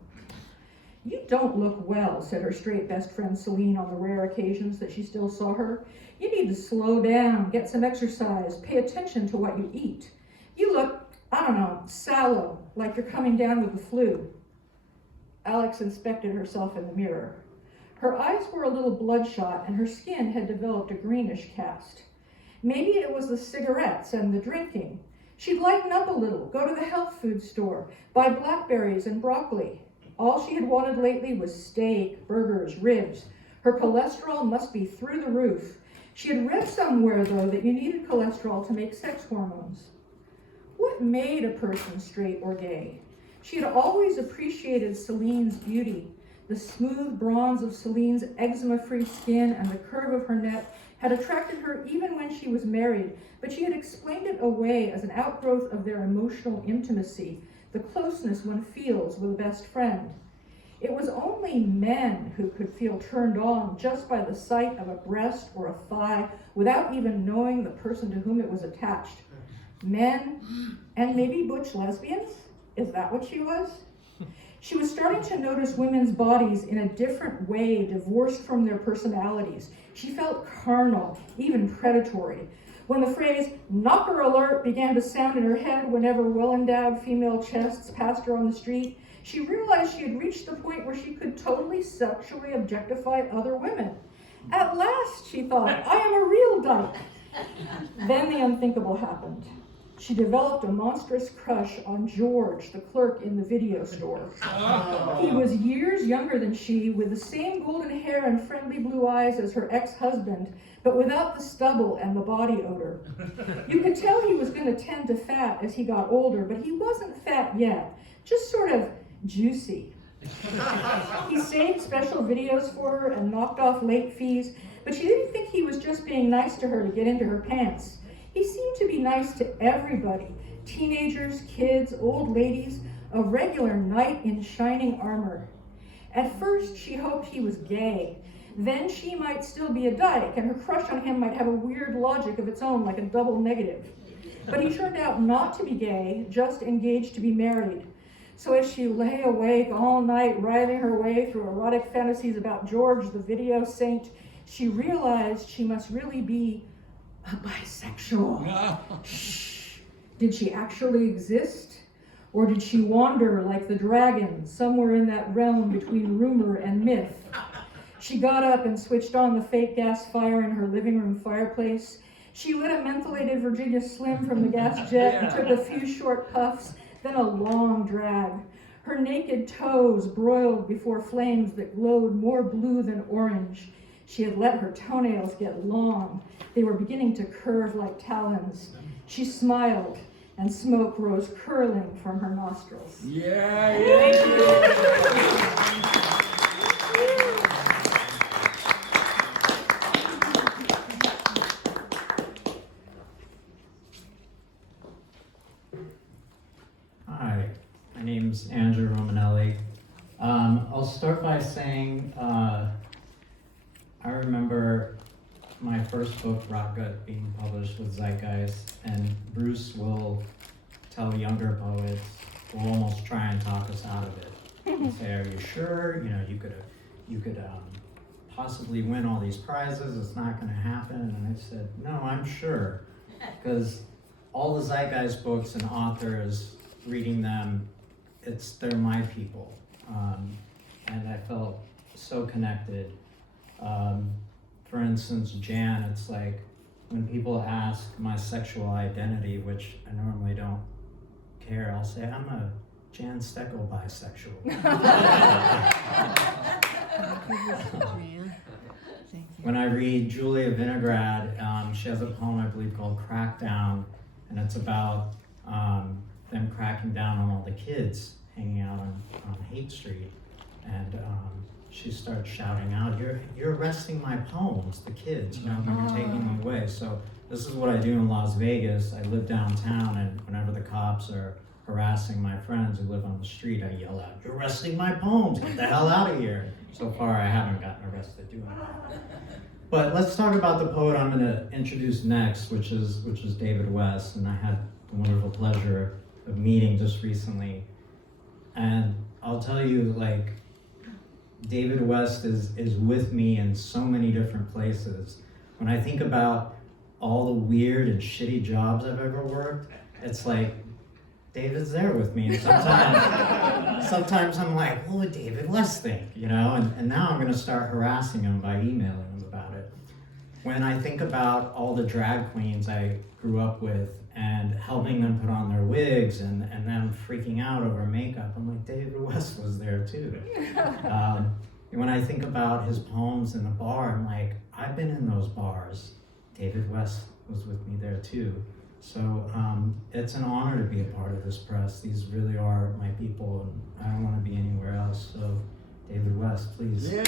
You don't look well, said her straight best friend Celine on the rare occasions that she still saw her. You need to slow down, get some exercise, pay attention to what you eat. You look, sallow, like you're coming down with the flu. Alex inspected herself in the mirror. Her eyes were a little bloodshot, and her skin had developed a greenish cast. Maybe it was the cigarettes and the drinking. She'd lighten up a little, go to the health food store, buy blackberries and broccoli. All she had wanted lately was steak, burgers, ribs. Her cholesterol must be through the roof. She had read somewhere, though, that you needed cholesterol to make sex hormones. What made a person straight or gay? She had always appreciated Celine's beauty. The smooth bronze of Celine's eczema-free skin and the curve of her neck had attracted her even when she was married, but she had explained it away as an outgrowth of their emotional intimacy, the closeness one feels with a best friend. It was only men who could feel turned on just by the sight of a breast or a thigh without even knowing the person to whom it was attached. Men, and maybe butch lesbians? Is that what she was? She was starting to notice women's bodies in a different way, divorced from their personalities. She felt carnal, even predatory. When the phrase "knocker alert" began to sound in her head whenever well-endowed female chests passed her on the street, she realized she had reached the point where she could totally sexually objectify other women. At last, she thought, I am a real dyke. Then the unthinkable happened. She developed a monstrous crush on George, the clerk in the video store. He was years younger than she, with the same golden hair and friendly blue eyes as her ex-husband, but without the stubble and the body odor. You could tell he was going to tend to fat as he got older, but he wasn't fat yet, just sort of juicy. He saved special videos for her and knocked off late fees, but she didn't think he was just being nice to her to get into her pants. He seemed to be nice to everybody, teenagers, kids, old ladies, a regular knight in shining armor. At first, she hoped he was gay. Then she might still be a dyke, and her crush on him might have a weird logic of its own, like a double negative. But he turned out not to be gay, just engaged to be married. So as she lay awake all night, writhing her way through erotic fantasies about George, the video saint, she realized she must really be a bisexual. Shh. Did she actually exist? Or did she wander like the dragon, somewhere in that realm between rumor and myth? She got up and switched on the fake gas fire in her living room fireplace. She lit a mentholated Virginia Slim from the gas jet and took a few short puffs, then a long drag. Her naked toes broiled before flames that glowed more blue than orange. She had let her toenails get long. They were beginning to curve like talons. She smiled, and smoke rose curling from her nostrils. Hi, my name's Andrew Romanelli. I'll start by saying I remember my first book, Rock Gut, being published with Zeitgeist, and Bruce will tell younger poets, will almost try and talk us out of it. And say, "Are you sure? You know, you could possibly win all these prizes. It's not going to happen." And I said, "No, I'm sure, because all the Zeitgeist books and authors reading them, they're my people." And I felt so connected. For instance, Jan, it's like when people ask my sexual identity, which I normally don't care, I'll say I'm a Jan Steckel bisexual. When I read Julia Vinograd, she has a poem I believe called Crackdown, and it's about them cracking down on all the kids hanging out on Haight Street. And she starts shouting out, you're arresting my poems, the kids, you know, you're taking them away. So this is what I do in Las Vegas. I live downtown, and whenever the cops are harassing my friends who live on the street, I yell out, "You're arresting my poems, get the hell out of here." So far, I haven't gotten arrested doing that. But let's talk about the poet I'm gonna introduce next, which is David West, and I had the wonderful pleasure of meeting just recently. And I'll tell you, like, David West is with me in so many different places. When I think about all the weird and shitty jobs I've ever worked, it's like David's there with me. And sometimes I'm like, what would David West think? You know, and now I'm gonna start harassing him by emailing him about it. When I think about all the drag queens I grew up with and helping them put on their wigs and them freaking out over makeup, I'm like, David West was there too. When I think about his poems in the bar, I'm like, I've been in those bars. David West was with me there too. So it's an honor to be a part of this press. These really are my people, and I don't want to be anywhere else. So David West, please. Yeah.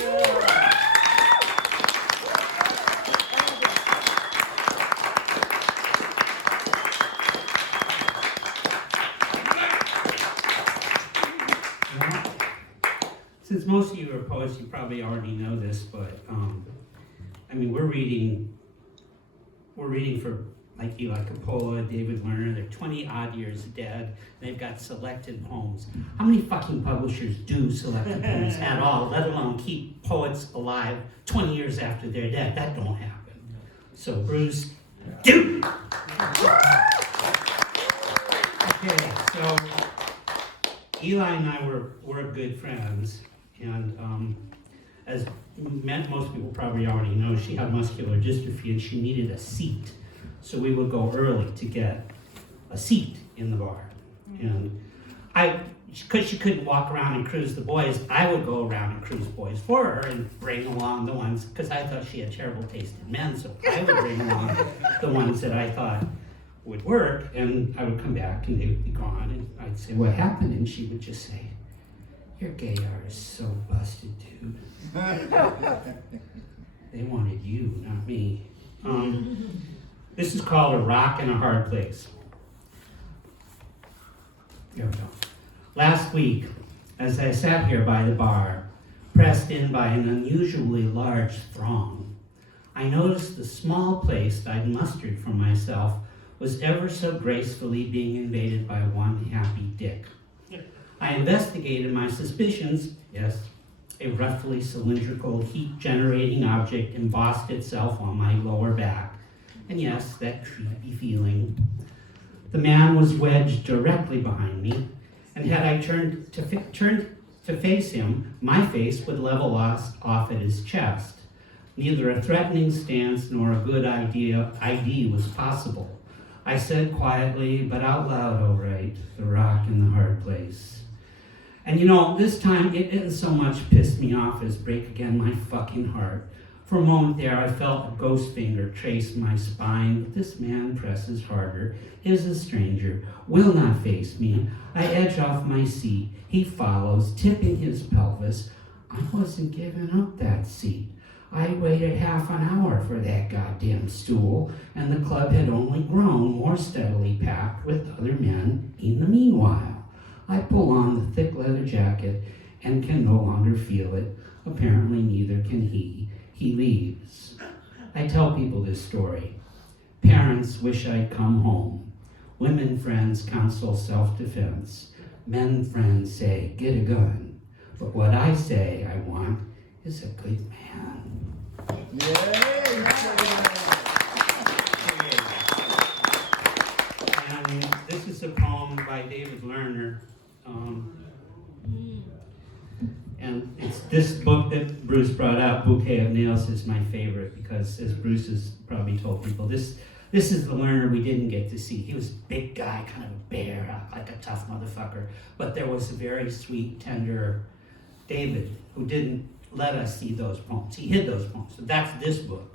Since most of you are poets, you probably already know this, but I mean, we're reading for like Eli Coppola, David Lerner. They're 20 odd years dead. They've got selected poems. How many fucking publishers do selected poems at all, let alone keep poets alive 20 years after they're dead? That don't happen. So Bruce, do. Okay, so Eli and I were good friends. And as most people probably already know, she had muscular dystrophy and she needed a seat. So we would go early to get a seat in the bar. And because she couldn't walk around and cruise the boys, I would go around and cruise boys for her and bring along the ones, because I thought she had terrible taste in men, so I would bring along the ones that I thought would work, and I would come back and they would be gone, and I'd say, "What happened?" And she would just say, "Your gaydar is so busted, dude. They wanted you, not me." This is called A Rock in a Hard Place. Here we go. Last week, as I sat here by the bar, pressed in by an unusually large throng, I noticed the small place I'd mustered for myself was ever so gracefully being invaded by one happy dick. I investigated my suspicions. Yes, a roughly cylindrical heat-generating object embossed itself on my lower back. And yes, that creepy feeling. The man was wedged directly behind me, and had I turned to face him, my face would level off at his chest. Neither a threatening stance nor a good ID was possible. I said quietly, but out loud, all right, the rock in the hard place. And you know, this time it didn't so much piss me off as break again my fucking heart. For a moment there, I felt a ghost finger trace my spine, but this man presses harder, is a stranger, will not face me. I edge off my seat. He follows, tipping his pelvis. I wasn't giving up that seat. I waited half an hour for that goddamn stool, and the club had only grown more steadily packed with other men in the meanwhile. I pull on the thick leather jacket and can no longer feel it. Apparently neither can he. He leaves. I tell people this story. Parents wish I'd come home. Women friends counsel self-defense. Men friends say, get a gun. But what I say I want is a good man. And this is a poem by David Lerner. And it's this book that Bruce brought out, Bouquet of Nails, is my favorite because, as Bruce has probably told people, this is the Lerner we didn't get to see. He was a big guy, kind of a bear, like a tough motherfucker. But there was a very sweet, tender David who didn't let us see those poems. He hid those poems. So that's this book.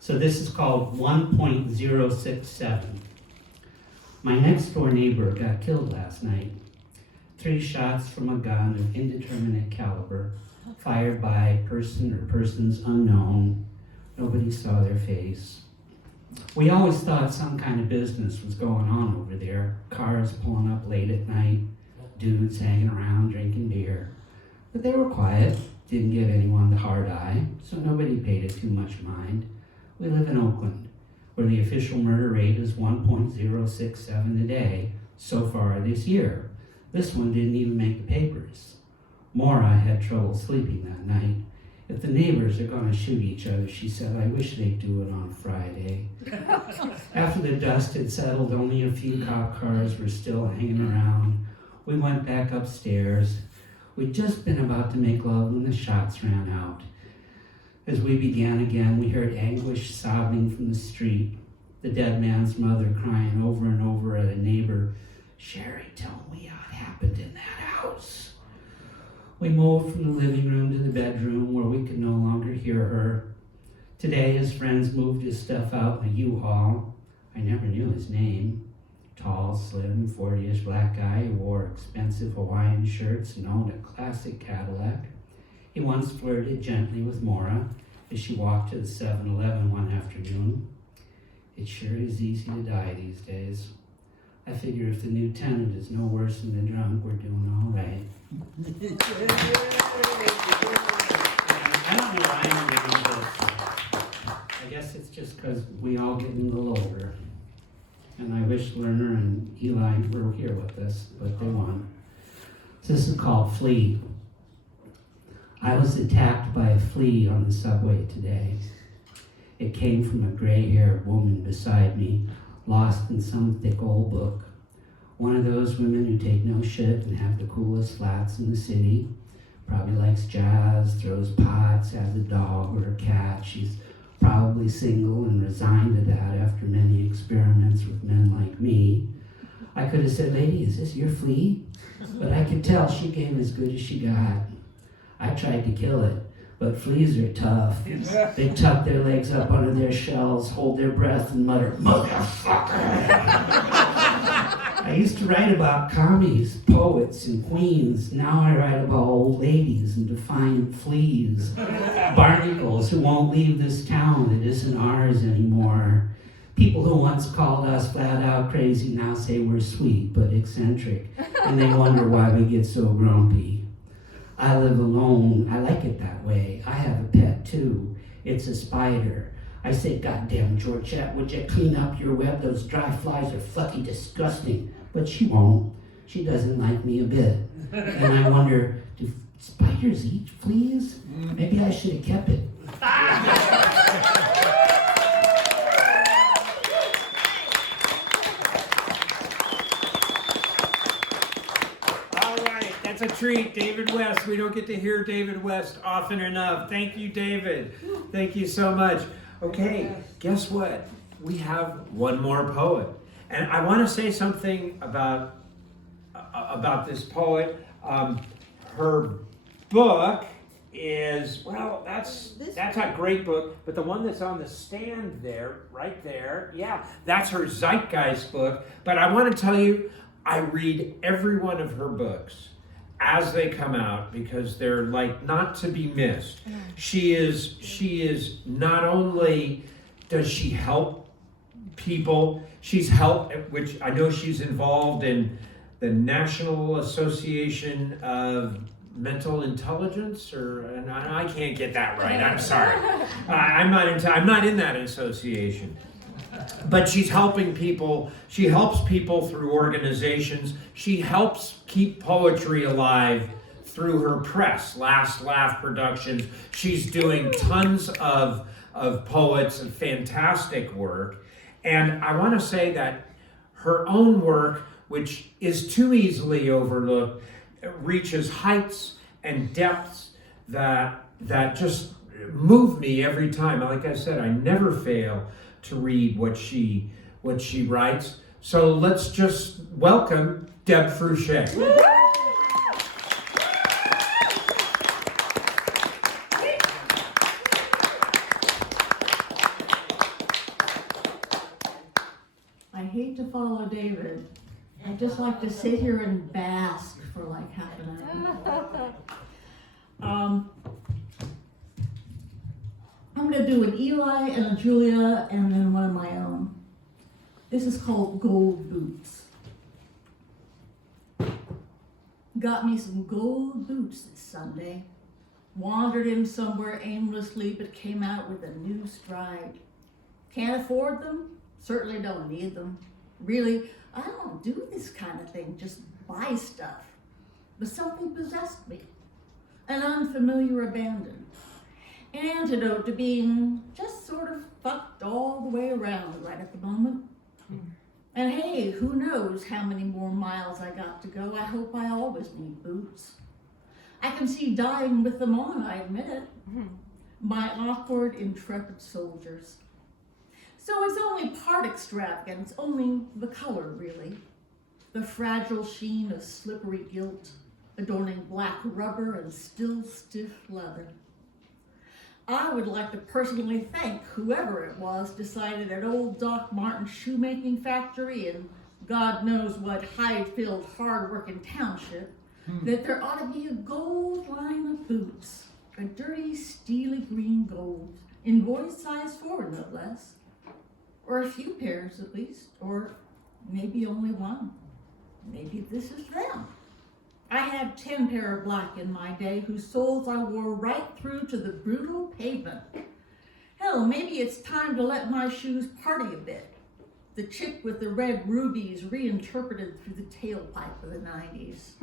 So this is called 1.067. My next door neighbor got killed last night. 3 shots from a gun of indeterminate caliber, fired by person or persons unknown. Nobody saw their face. We always thought some kind of business was going on over there. Cars pulling up late at night, dudes hanging around drinking beer. But they were quiet, didn't give anyone the hard eye, so nobody paid it too much mind. We live in Oakland, where the official murder rate is 1.067 a day so far this year. This one didn't even make the papers. Maura had trouble sleeping that night. If the neighbors are going to shoot each other, she said, I wish they'd do it on Friday. After the dust had settled, only a few cop cars were still hanging around. We went back upstairs. We'd just been about to make love when the shots ran out. As we began again, we heard anguish sobbing from the street, the dead man's mother crying over and over at a neighbor, Sherry, tell me what happened in that house. We moved from the living room to the bedroom where we could no longer hear her. Today, his friends moved his stuff out in a U-Haul. I never knew his name. Tall, slim, 40-ish black guy who wore expensive Hawaiian shirts and owned a classic Cadillac. He once flirted gently with Maura as she walked to the 7-Eleven one afternoon. It sure is easy to die these days. I figure if the new tenant is no worse than the drunk, we're doing all right. I don't know why I'm doing this. I guess it's just because we all get a little older. And I wish Lerner and Eli were here with us, but they won't. This is called Flea. I was attacked by a flea on the subway today. It came from a gray-haired woman beside me, lost in some thick old book. One of those women who take no shit and have the coolest flats in the city. Probably likes jazz, throws pots, has a dog or a cat. She's probably single and resigned to that after many experiments with men like me. I could have said, lady, is this your flea? But I could tell she gave as good as she got. I tried to kill it, but fleas are tough. They tuck their legs up under their shells, hold their breath, and mutter, motherfucker! I used to write about commies, poets, and queens. Now I write about old ladies and defiant fleas. Barnacles who won't leave this town that isn't ours anymore. People who once called us flat out crazy now say we're sweet but eccentric, and they wonder why we get so grumpy. I live alone. I like it that way. I have a pet too. It's a spider. I said, "Goddamn, Georgette, would you clean up your web? Those dry flies are fucking disgusting." But she won't. She doesn't like me a bit. And I wonder, do spiders eat fleas? Maybe I should have kept it. All right, that's a treat. David West. We don't get to hear David West often enough. Thank you, David. Thank you so much. Okay, guess what? We have one more poet. And I want to say something about this poet. Her book is, well, that's a great book, but the one that's on the stand there, right there, yeah, that's her Zeitgeist book. But I want to tell you, I read every one of her books as they come out because they're like not to be missed. She is not only does she help people, she's helped, which I know she's involved in the National Association of Mental Intelligence, and I can't get that right. I'm sorry. I'm not in that association. But she's helping people. She helps people through organizations. She helps keep poetry alive through her press, Last Laugh Productions. She's doing tons of poets and fantastic work. And I want to say that her own work, which is too easily overlooked, reaches heights and depths that just move me every time. Like I said, I never fail to read what she writes. So let's just welcome Deb Fruchey. I hate to follow David. I just like to sit here and bask for like half an hour. I'm going to do an Eli and a Julia and then one of my own. This is called Gold Boots. Got me some gold boots this Sunday. Wandered in somewhere aimlessly but came out with a new stride. Can't afford them? Certainly don't need them. Really, I don't do this kind of thing, just buy stuff. But something possessed me. An unfamiliar abandon. An antidote to being just sort of fucked all the way around right at the moment. And hey, who knows how many more miles I got to go. I hope I always need boots. I can see dying with them on, I admit it. My awkward, intrepid soldiers. So it's only part extravagance, only the color, really. The fragile sheen of slippery gilt, adorning black rubber and still stiff leather. I would like to personally thank whoever it was decided at old Doc Martin's shoemaking factory in God knows what hide-filled, hard-working township, that there ought to be a gold line of boots, a dirty, steely green gold, invoice size 4, no less. Or a few pairs at least, or maybe only one. Maybe this is them. I had 10 pair of black in my day, whose soles I wore right through to the brutal pavement. Hell, maybe it's time to let my shoes party a bit. The chick with the red rubies reinterpreted through the tailpipe of the 90s.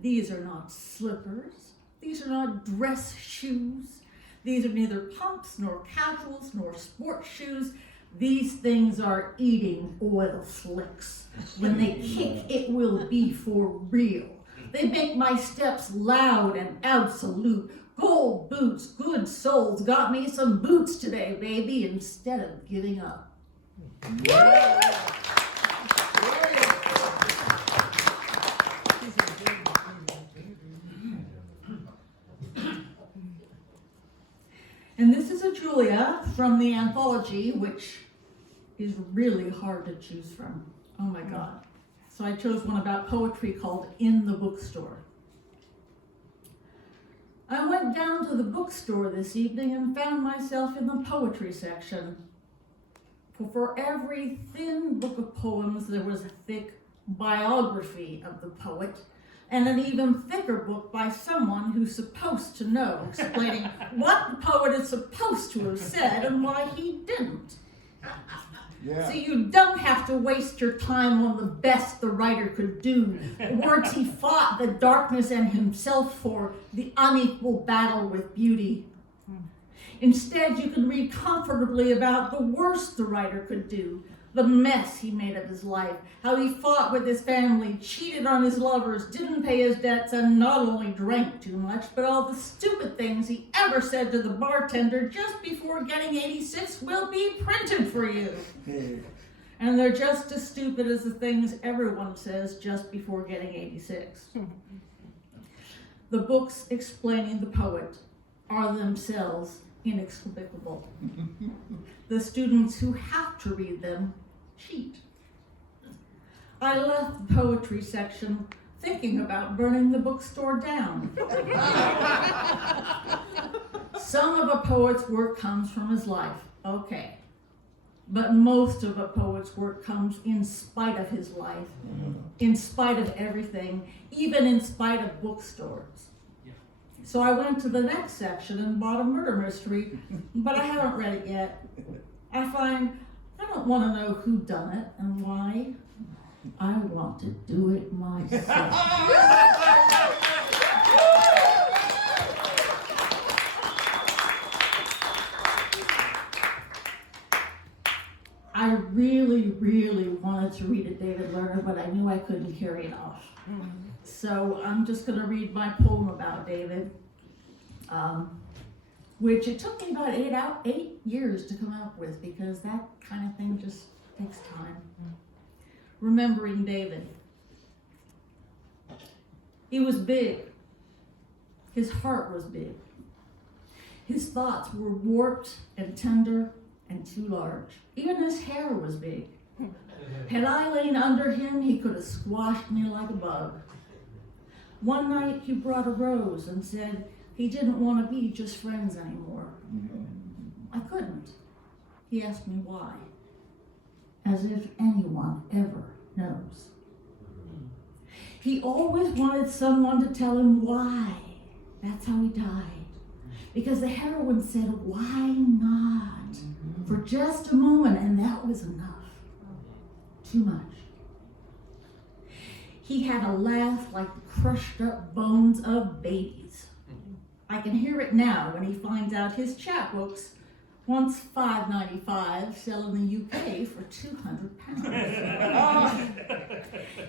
These are not slippers. These are not dress shoes. These are neither pumps, nor casuals, nor sport shoes. These things are eating oil slicks. When they kick, it will be for real. They make my steps loud and absolute. Gold boots, good souls, got me some boots today, baby, instead of giving up. And this is a Julia from the anthology, which is really hard to choose from. Oh my God. So I chose one about poetry called In the Bookstore. I went down to the bookstore this evening and found myself in the poetry section. For every thin book of poems, there was a thick biography of the poet, and an even thicker book by someone who's supposed to know, explaining what the poet is supposed to have said and why he didn't. Yeah. So you don't have to waste your time on the best the writer could do, the words he fought the darkness and himself for, the unequal battle with beauty. Instead, you can read comfortably about the worst the writer could do, the mess he made of his life, how he fought with his family, cheated on his lovers, didn't pay his debts, and not only drank too much, but all the stupid things he ever said to the bartender just before getting 86 will be printed for you. And they're just as stupid as the things everyone says just before getting 86. The books explaining the poet are themselves inexplicable. The students who have to read them cheat. I left the poetry section thinking about burning the bookstore down. Some of a poet's work comes from his life, okay. But most of a poet's work comes in spite of his life, in spite of everything, even in spite of bookstores. So I went to the next section and bought a murder mystery, but I haven't read it yet. I find I don't want to know who done it and why. I want to do it myself. I really, really wanted to read a David Lerner, but I knew I couldn't carry it off. So I'm just going to read my poem about David, which it took me about 8 years to come up with, because that kind of thing just takes time. Remembering David. He was big. His heart was big. His thoughts were warped and tender and too large. Even his hair was big. Had I lain under him, he could have squashed me like a bug. One night he brought a rose and said he didn't want to be just friends anymore. I couldn't. He asked me why. As if anyone ever knows. He always wanted someone to tell him why. That's how he died. Because the heroine said, why not? For just a moment, and that was enough. Too much. He had a laugh like the crushed up bones of babies. I can hear it now when he finds out his chapbooks, once $5.95, sell in the UK for £200.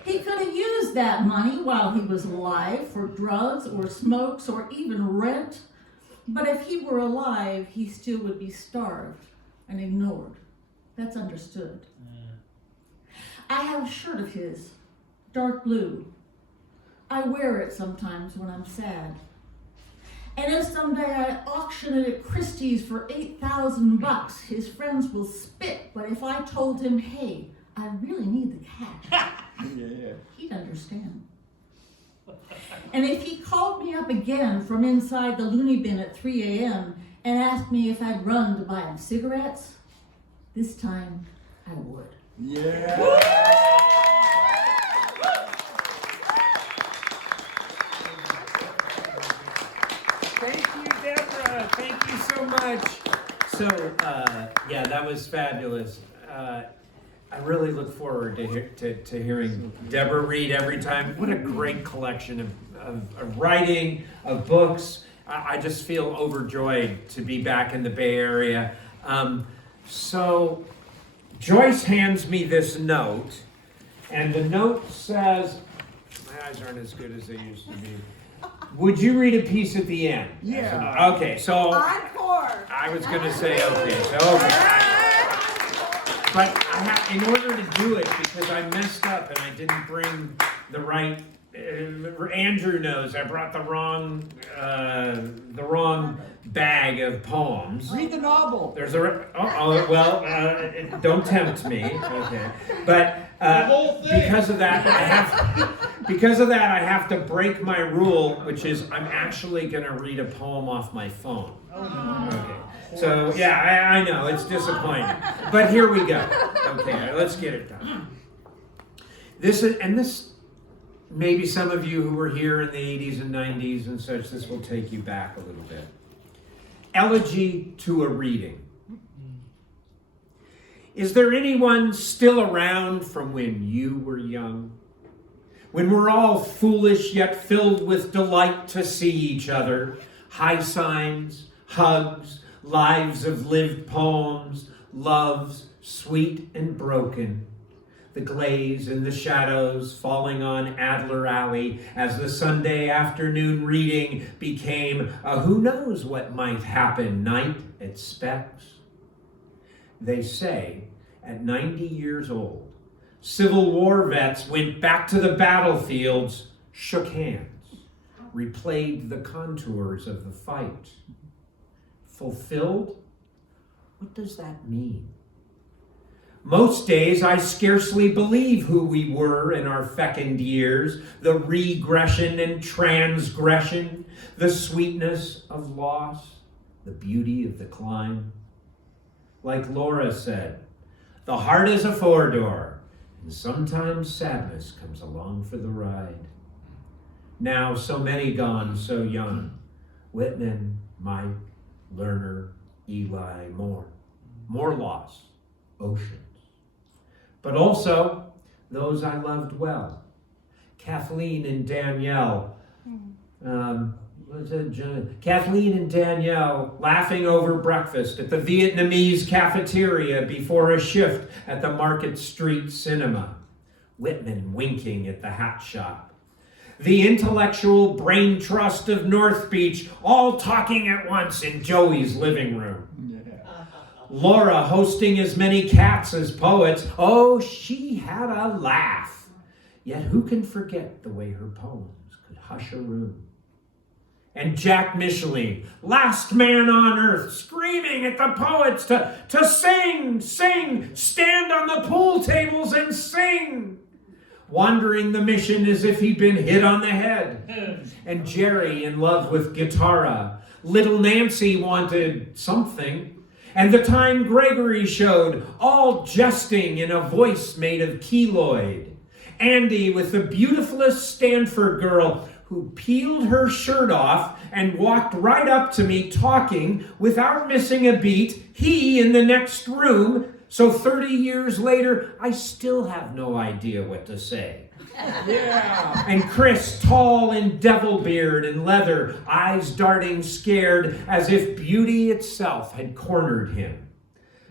He could have used that money while he was alive for drugs or smokes or even rent, but if he were alive, he still would be starved and ignored. That's understood. I have a shirt of his, dark blue. I wear it sometimes when I'm sad. And if someday I auction it at Christie's for $8,000, his friends will spit. But if I told him, hey, I really need the cash, he'd understand. And if he called me up again from inside the loony bin at 3 a.m. and asked me if I'd run to buy him cigarettes, this time I would. Thank you, Deborah. Thank you so much. So, yeah, that was fabulous. I really look forward to hearing Deborah read every time. What a great collection of writing, of books. I just feel overjoyed to be back in the Bay Area. So Joyce hands me this note, and the note says, my eyes aren't as good as they used to be. Would you read a piece at the end? Yeah. Okay, so Encore. I was going to say okay. So but in order to do it, because I messed up and I didn't bring the right. Andrew knows I brought the wrong bag of poems. Read the novel. There's don't tempt me. Okay, but because of that, I have to break my rule, which is I'm actually going to read a poem off my phone. Okay. So yeah, I know it's disappointing, but here we go. Okay, let's get it done. This maybe some of you who were here in the 80s and 90s and such, this will take you back a little bit. Elegy to a Reading. Is there anyone still around from when you were young? When we're all foolish yet filled with delight to see each other, high signs, hugs, lives of lived poems, loves sweet and broken, the glaze and the shadows falling on Adler Alley as the Sunday afternoon reading became a who knows what might happen night at Specs. They say at 90 years old, Civil War vets went back to the battlefields, shook hands, replayed the contours of the fight. Fulfilled? What does that mean? Most days I scarcely believe who we were in our fecund years, the regression and transgression, the sweetness of loss, the beauty of the climb. Like Laura said, the heart is a four-door, and sometimes sadness comes along for the ride. Now so many gone so young, Whitman, Mike, Lerner, Eli, more loss, oceans. But also those I loved well, Kathleen and Danielle, Kathleen and Danielle laughing over breakfast at the Vietnamese cafeteria before a shift at the Market Street Cinema. Whitman winking at the hat shop. The intellectual brain trust of North Beach all talking at once in Joey's living room. Laura hosting as many cats as poets. Oh, she had a laugh. Yet who can forget the way her poems could hush a room? And Jack Micheline, last man on earth, screaming at the poets to sing, stand on the pool tables and sing. Wandering the mission as if he'd been hit on the head. And Jerry in love with guitarra. Little Nancy wanted something. And the time Gregory showed, all jesting in a voice made of keloid. Andy with the beautifulest Stanford girl who peeled her shirt off and walked right up to me talking without missing a beat, he in the next room. So 30 years later, I still have no idea what to say. Yeah. And Chris, tall in devil beard and leather, eyes darting scared as if beauty itself had cornered him.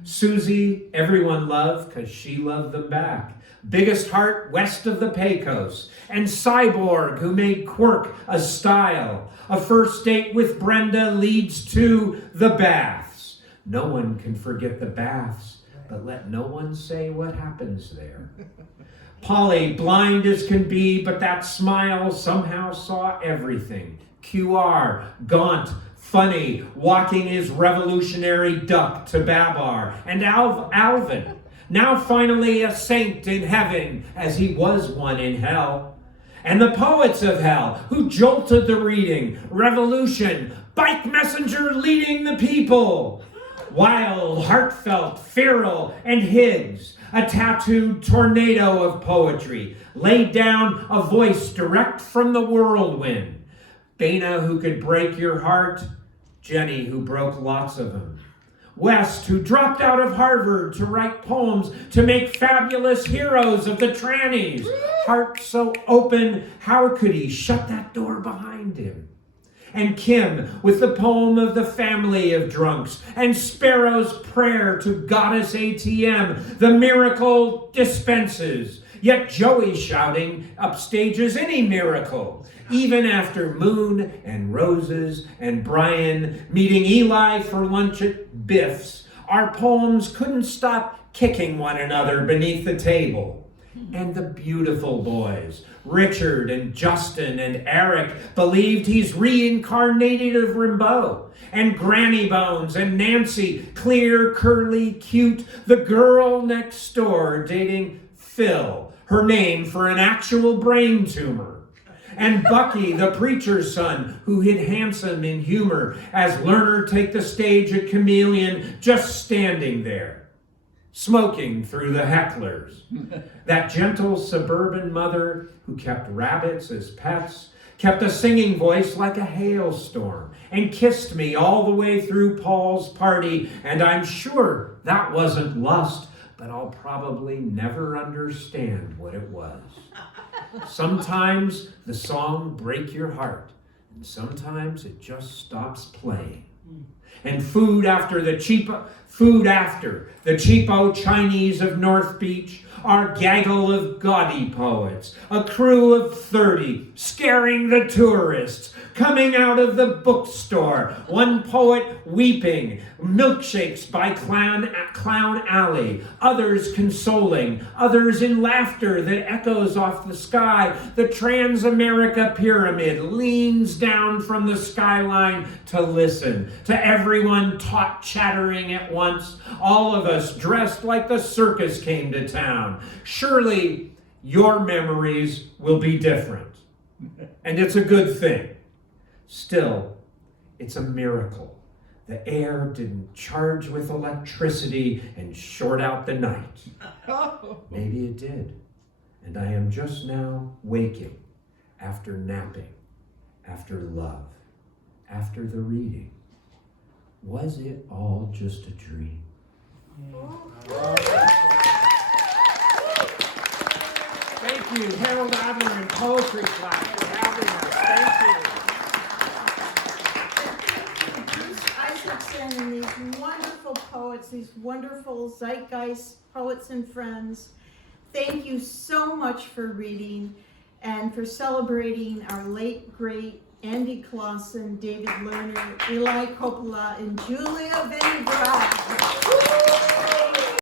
Susie, everyone loved because she loved them back. Biggest heart west of the Pecos. And Cyborg, who made quirk a style. A first date with Brenda leads to the baths. No one can forget the baths, but let no one say what happens there. Polly, blind as can be, but that smile somehow saw everything. QR, gaunt, funny, walking his revolutionary duck to Babar. And Alvin, now finally a saint in heaven, as he was one in hell. And the poets of hell, who jolted the reading, revolution, bike messenger leading the people. Wild, heartfelt, feral, and Higgs, a tattooed tornado of poetry, laid down a voice direct from the whirlwind. Bana, who could break your heart, Jenny, who broke lots of them. West, who dropped out of Harvard to write poems to make fabulous heroes of the trannies. Heart so open, how could he shut that door behind him? And Kim with the poem of the family of drunks, and Sparrow's prayer to Goddess ATM, the miracle dispenses. Yet Joey shouting upstages any miracle. Even after Moon and Roses and Brian meeting Eli for lunch at Biff's, our poems couldn't stop kicking one another beneath the table. And the beautiful boys, Richard and Justin and Eric, believed he's reincarnated of Rimbaud. And Granny Bones and Nancy, clear, curly, cute, the girl next door dating Phil, her name for an actual brain tumor. And Bucky, the preacher's son, who hid handsome in humor as Lerner take the stage at Chameleon, just standing there. smoking through the hecklers. That gentle suburban mother who kept rabbits as pets, kept a singing voice like a hailstorm, and kissed me all the way through Paul's party, and I'm sure that wasn't lust, but I'll probably never understand what it was. Sometimes the song breaks your heart, and sometimes it just stops playing. And food after the cheapo Chinese of North Beach, our gaggle of gaudy poets, a crew of 30 scaring the tourists, coming out of the bookstore, one poet weeping, milkshakes by Clown Alley, others consoling, others in laughter that echoes off the sky. The Trans-America Pyramid leans down from the skyline to listen to everyone taught chattering at once, all of us dressed like the circus came to town. Surely your memories will be different, and it's a good thing. Still, it's a miracle. The air didn't charge with electricity and short out the night. Maybe it did. And I am just now waking, after napping, after love, after the reading. Was it all just a dream? Thank you, Harold Adler and Poetry Class, for having us. Thank you. Isaacson and these wonderful poets, these wonderful Zeitgeist poets and friends. Thank you so much for reading and for celebrating our late, great Andy Clausen, David Lerner, Eli Coppola, and Julia Vinograd.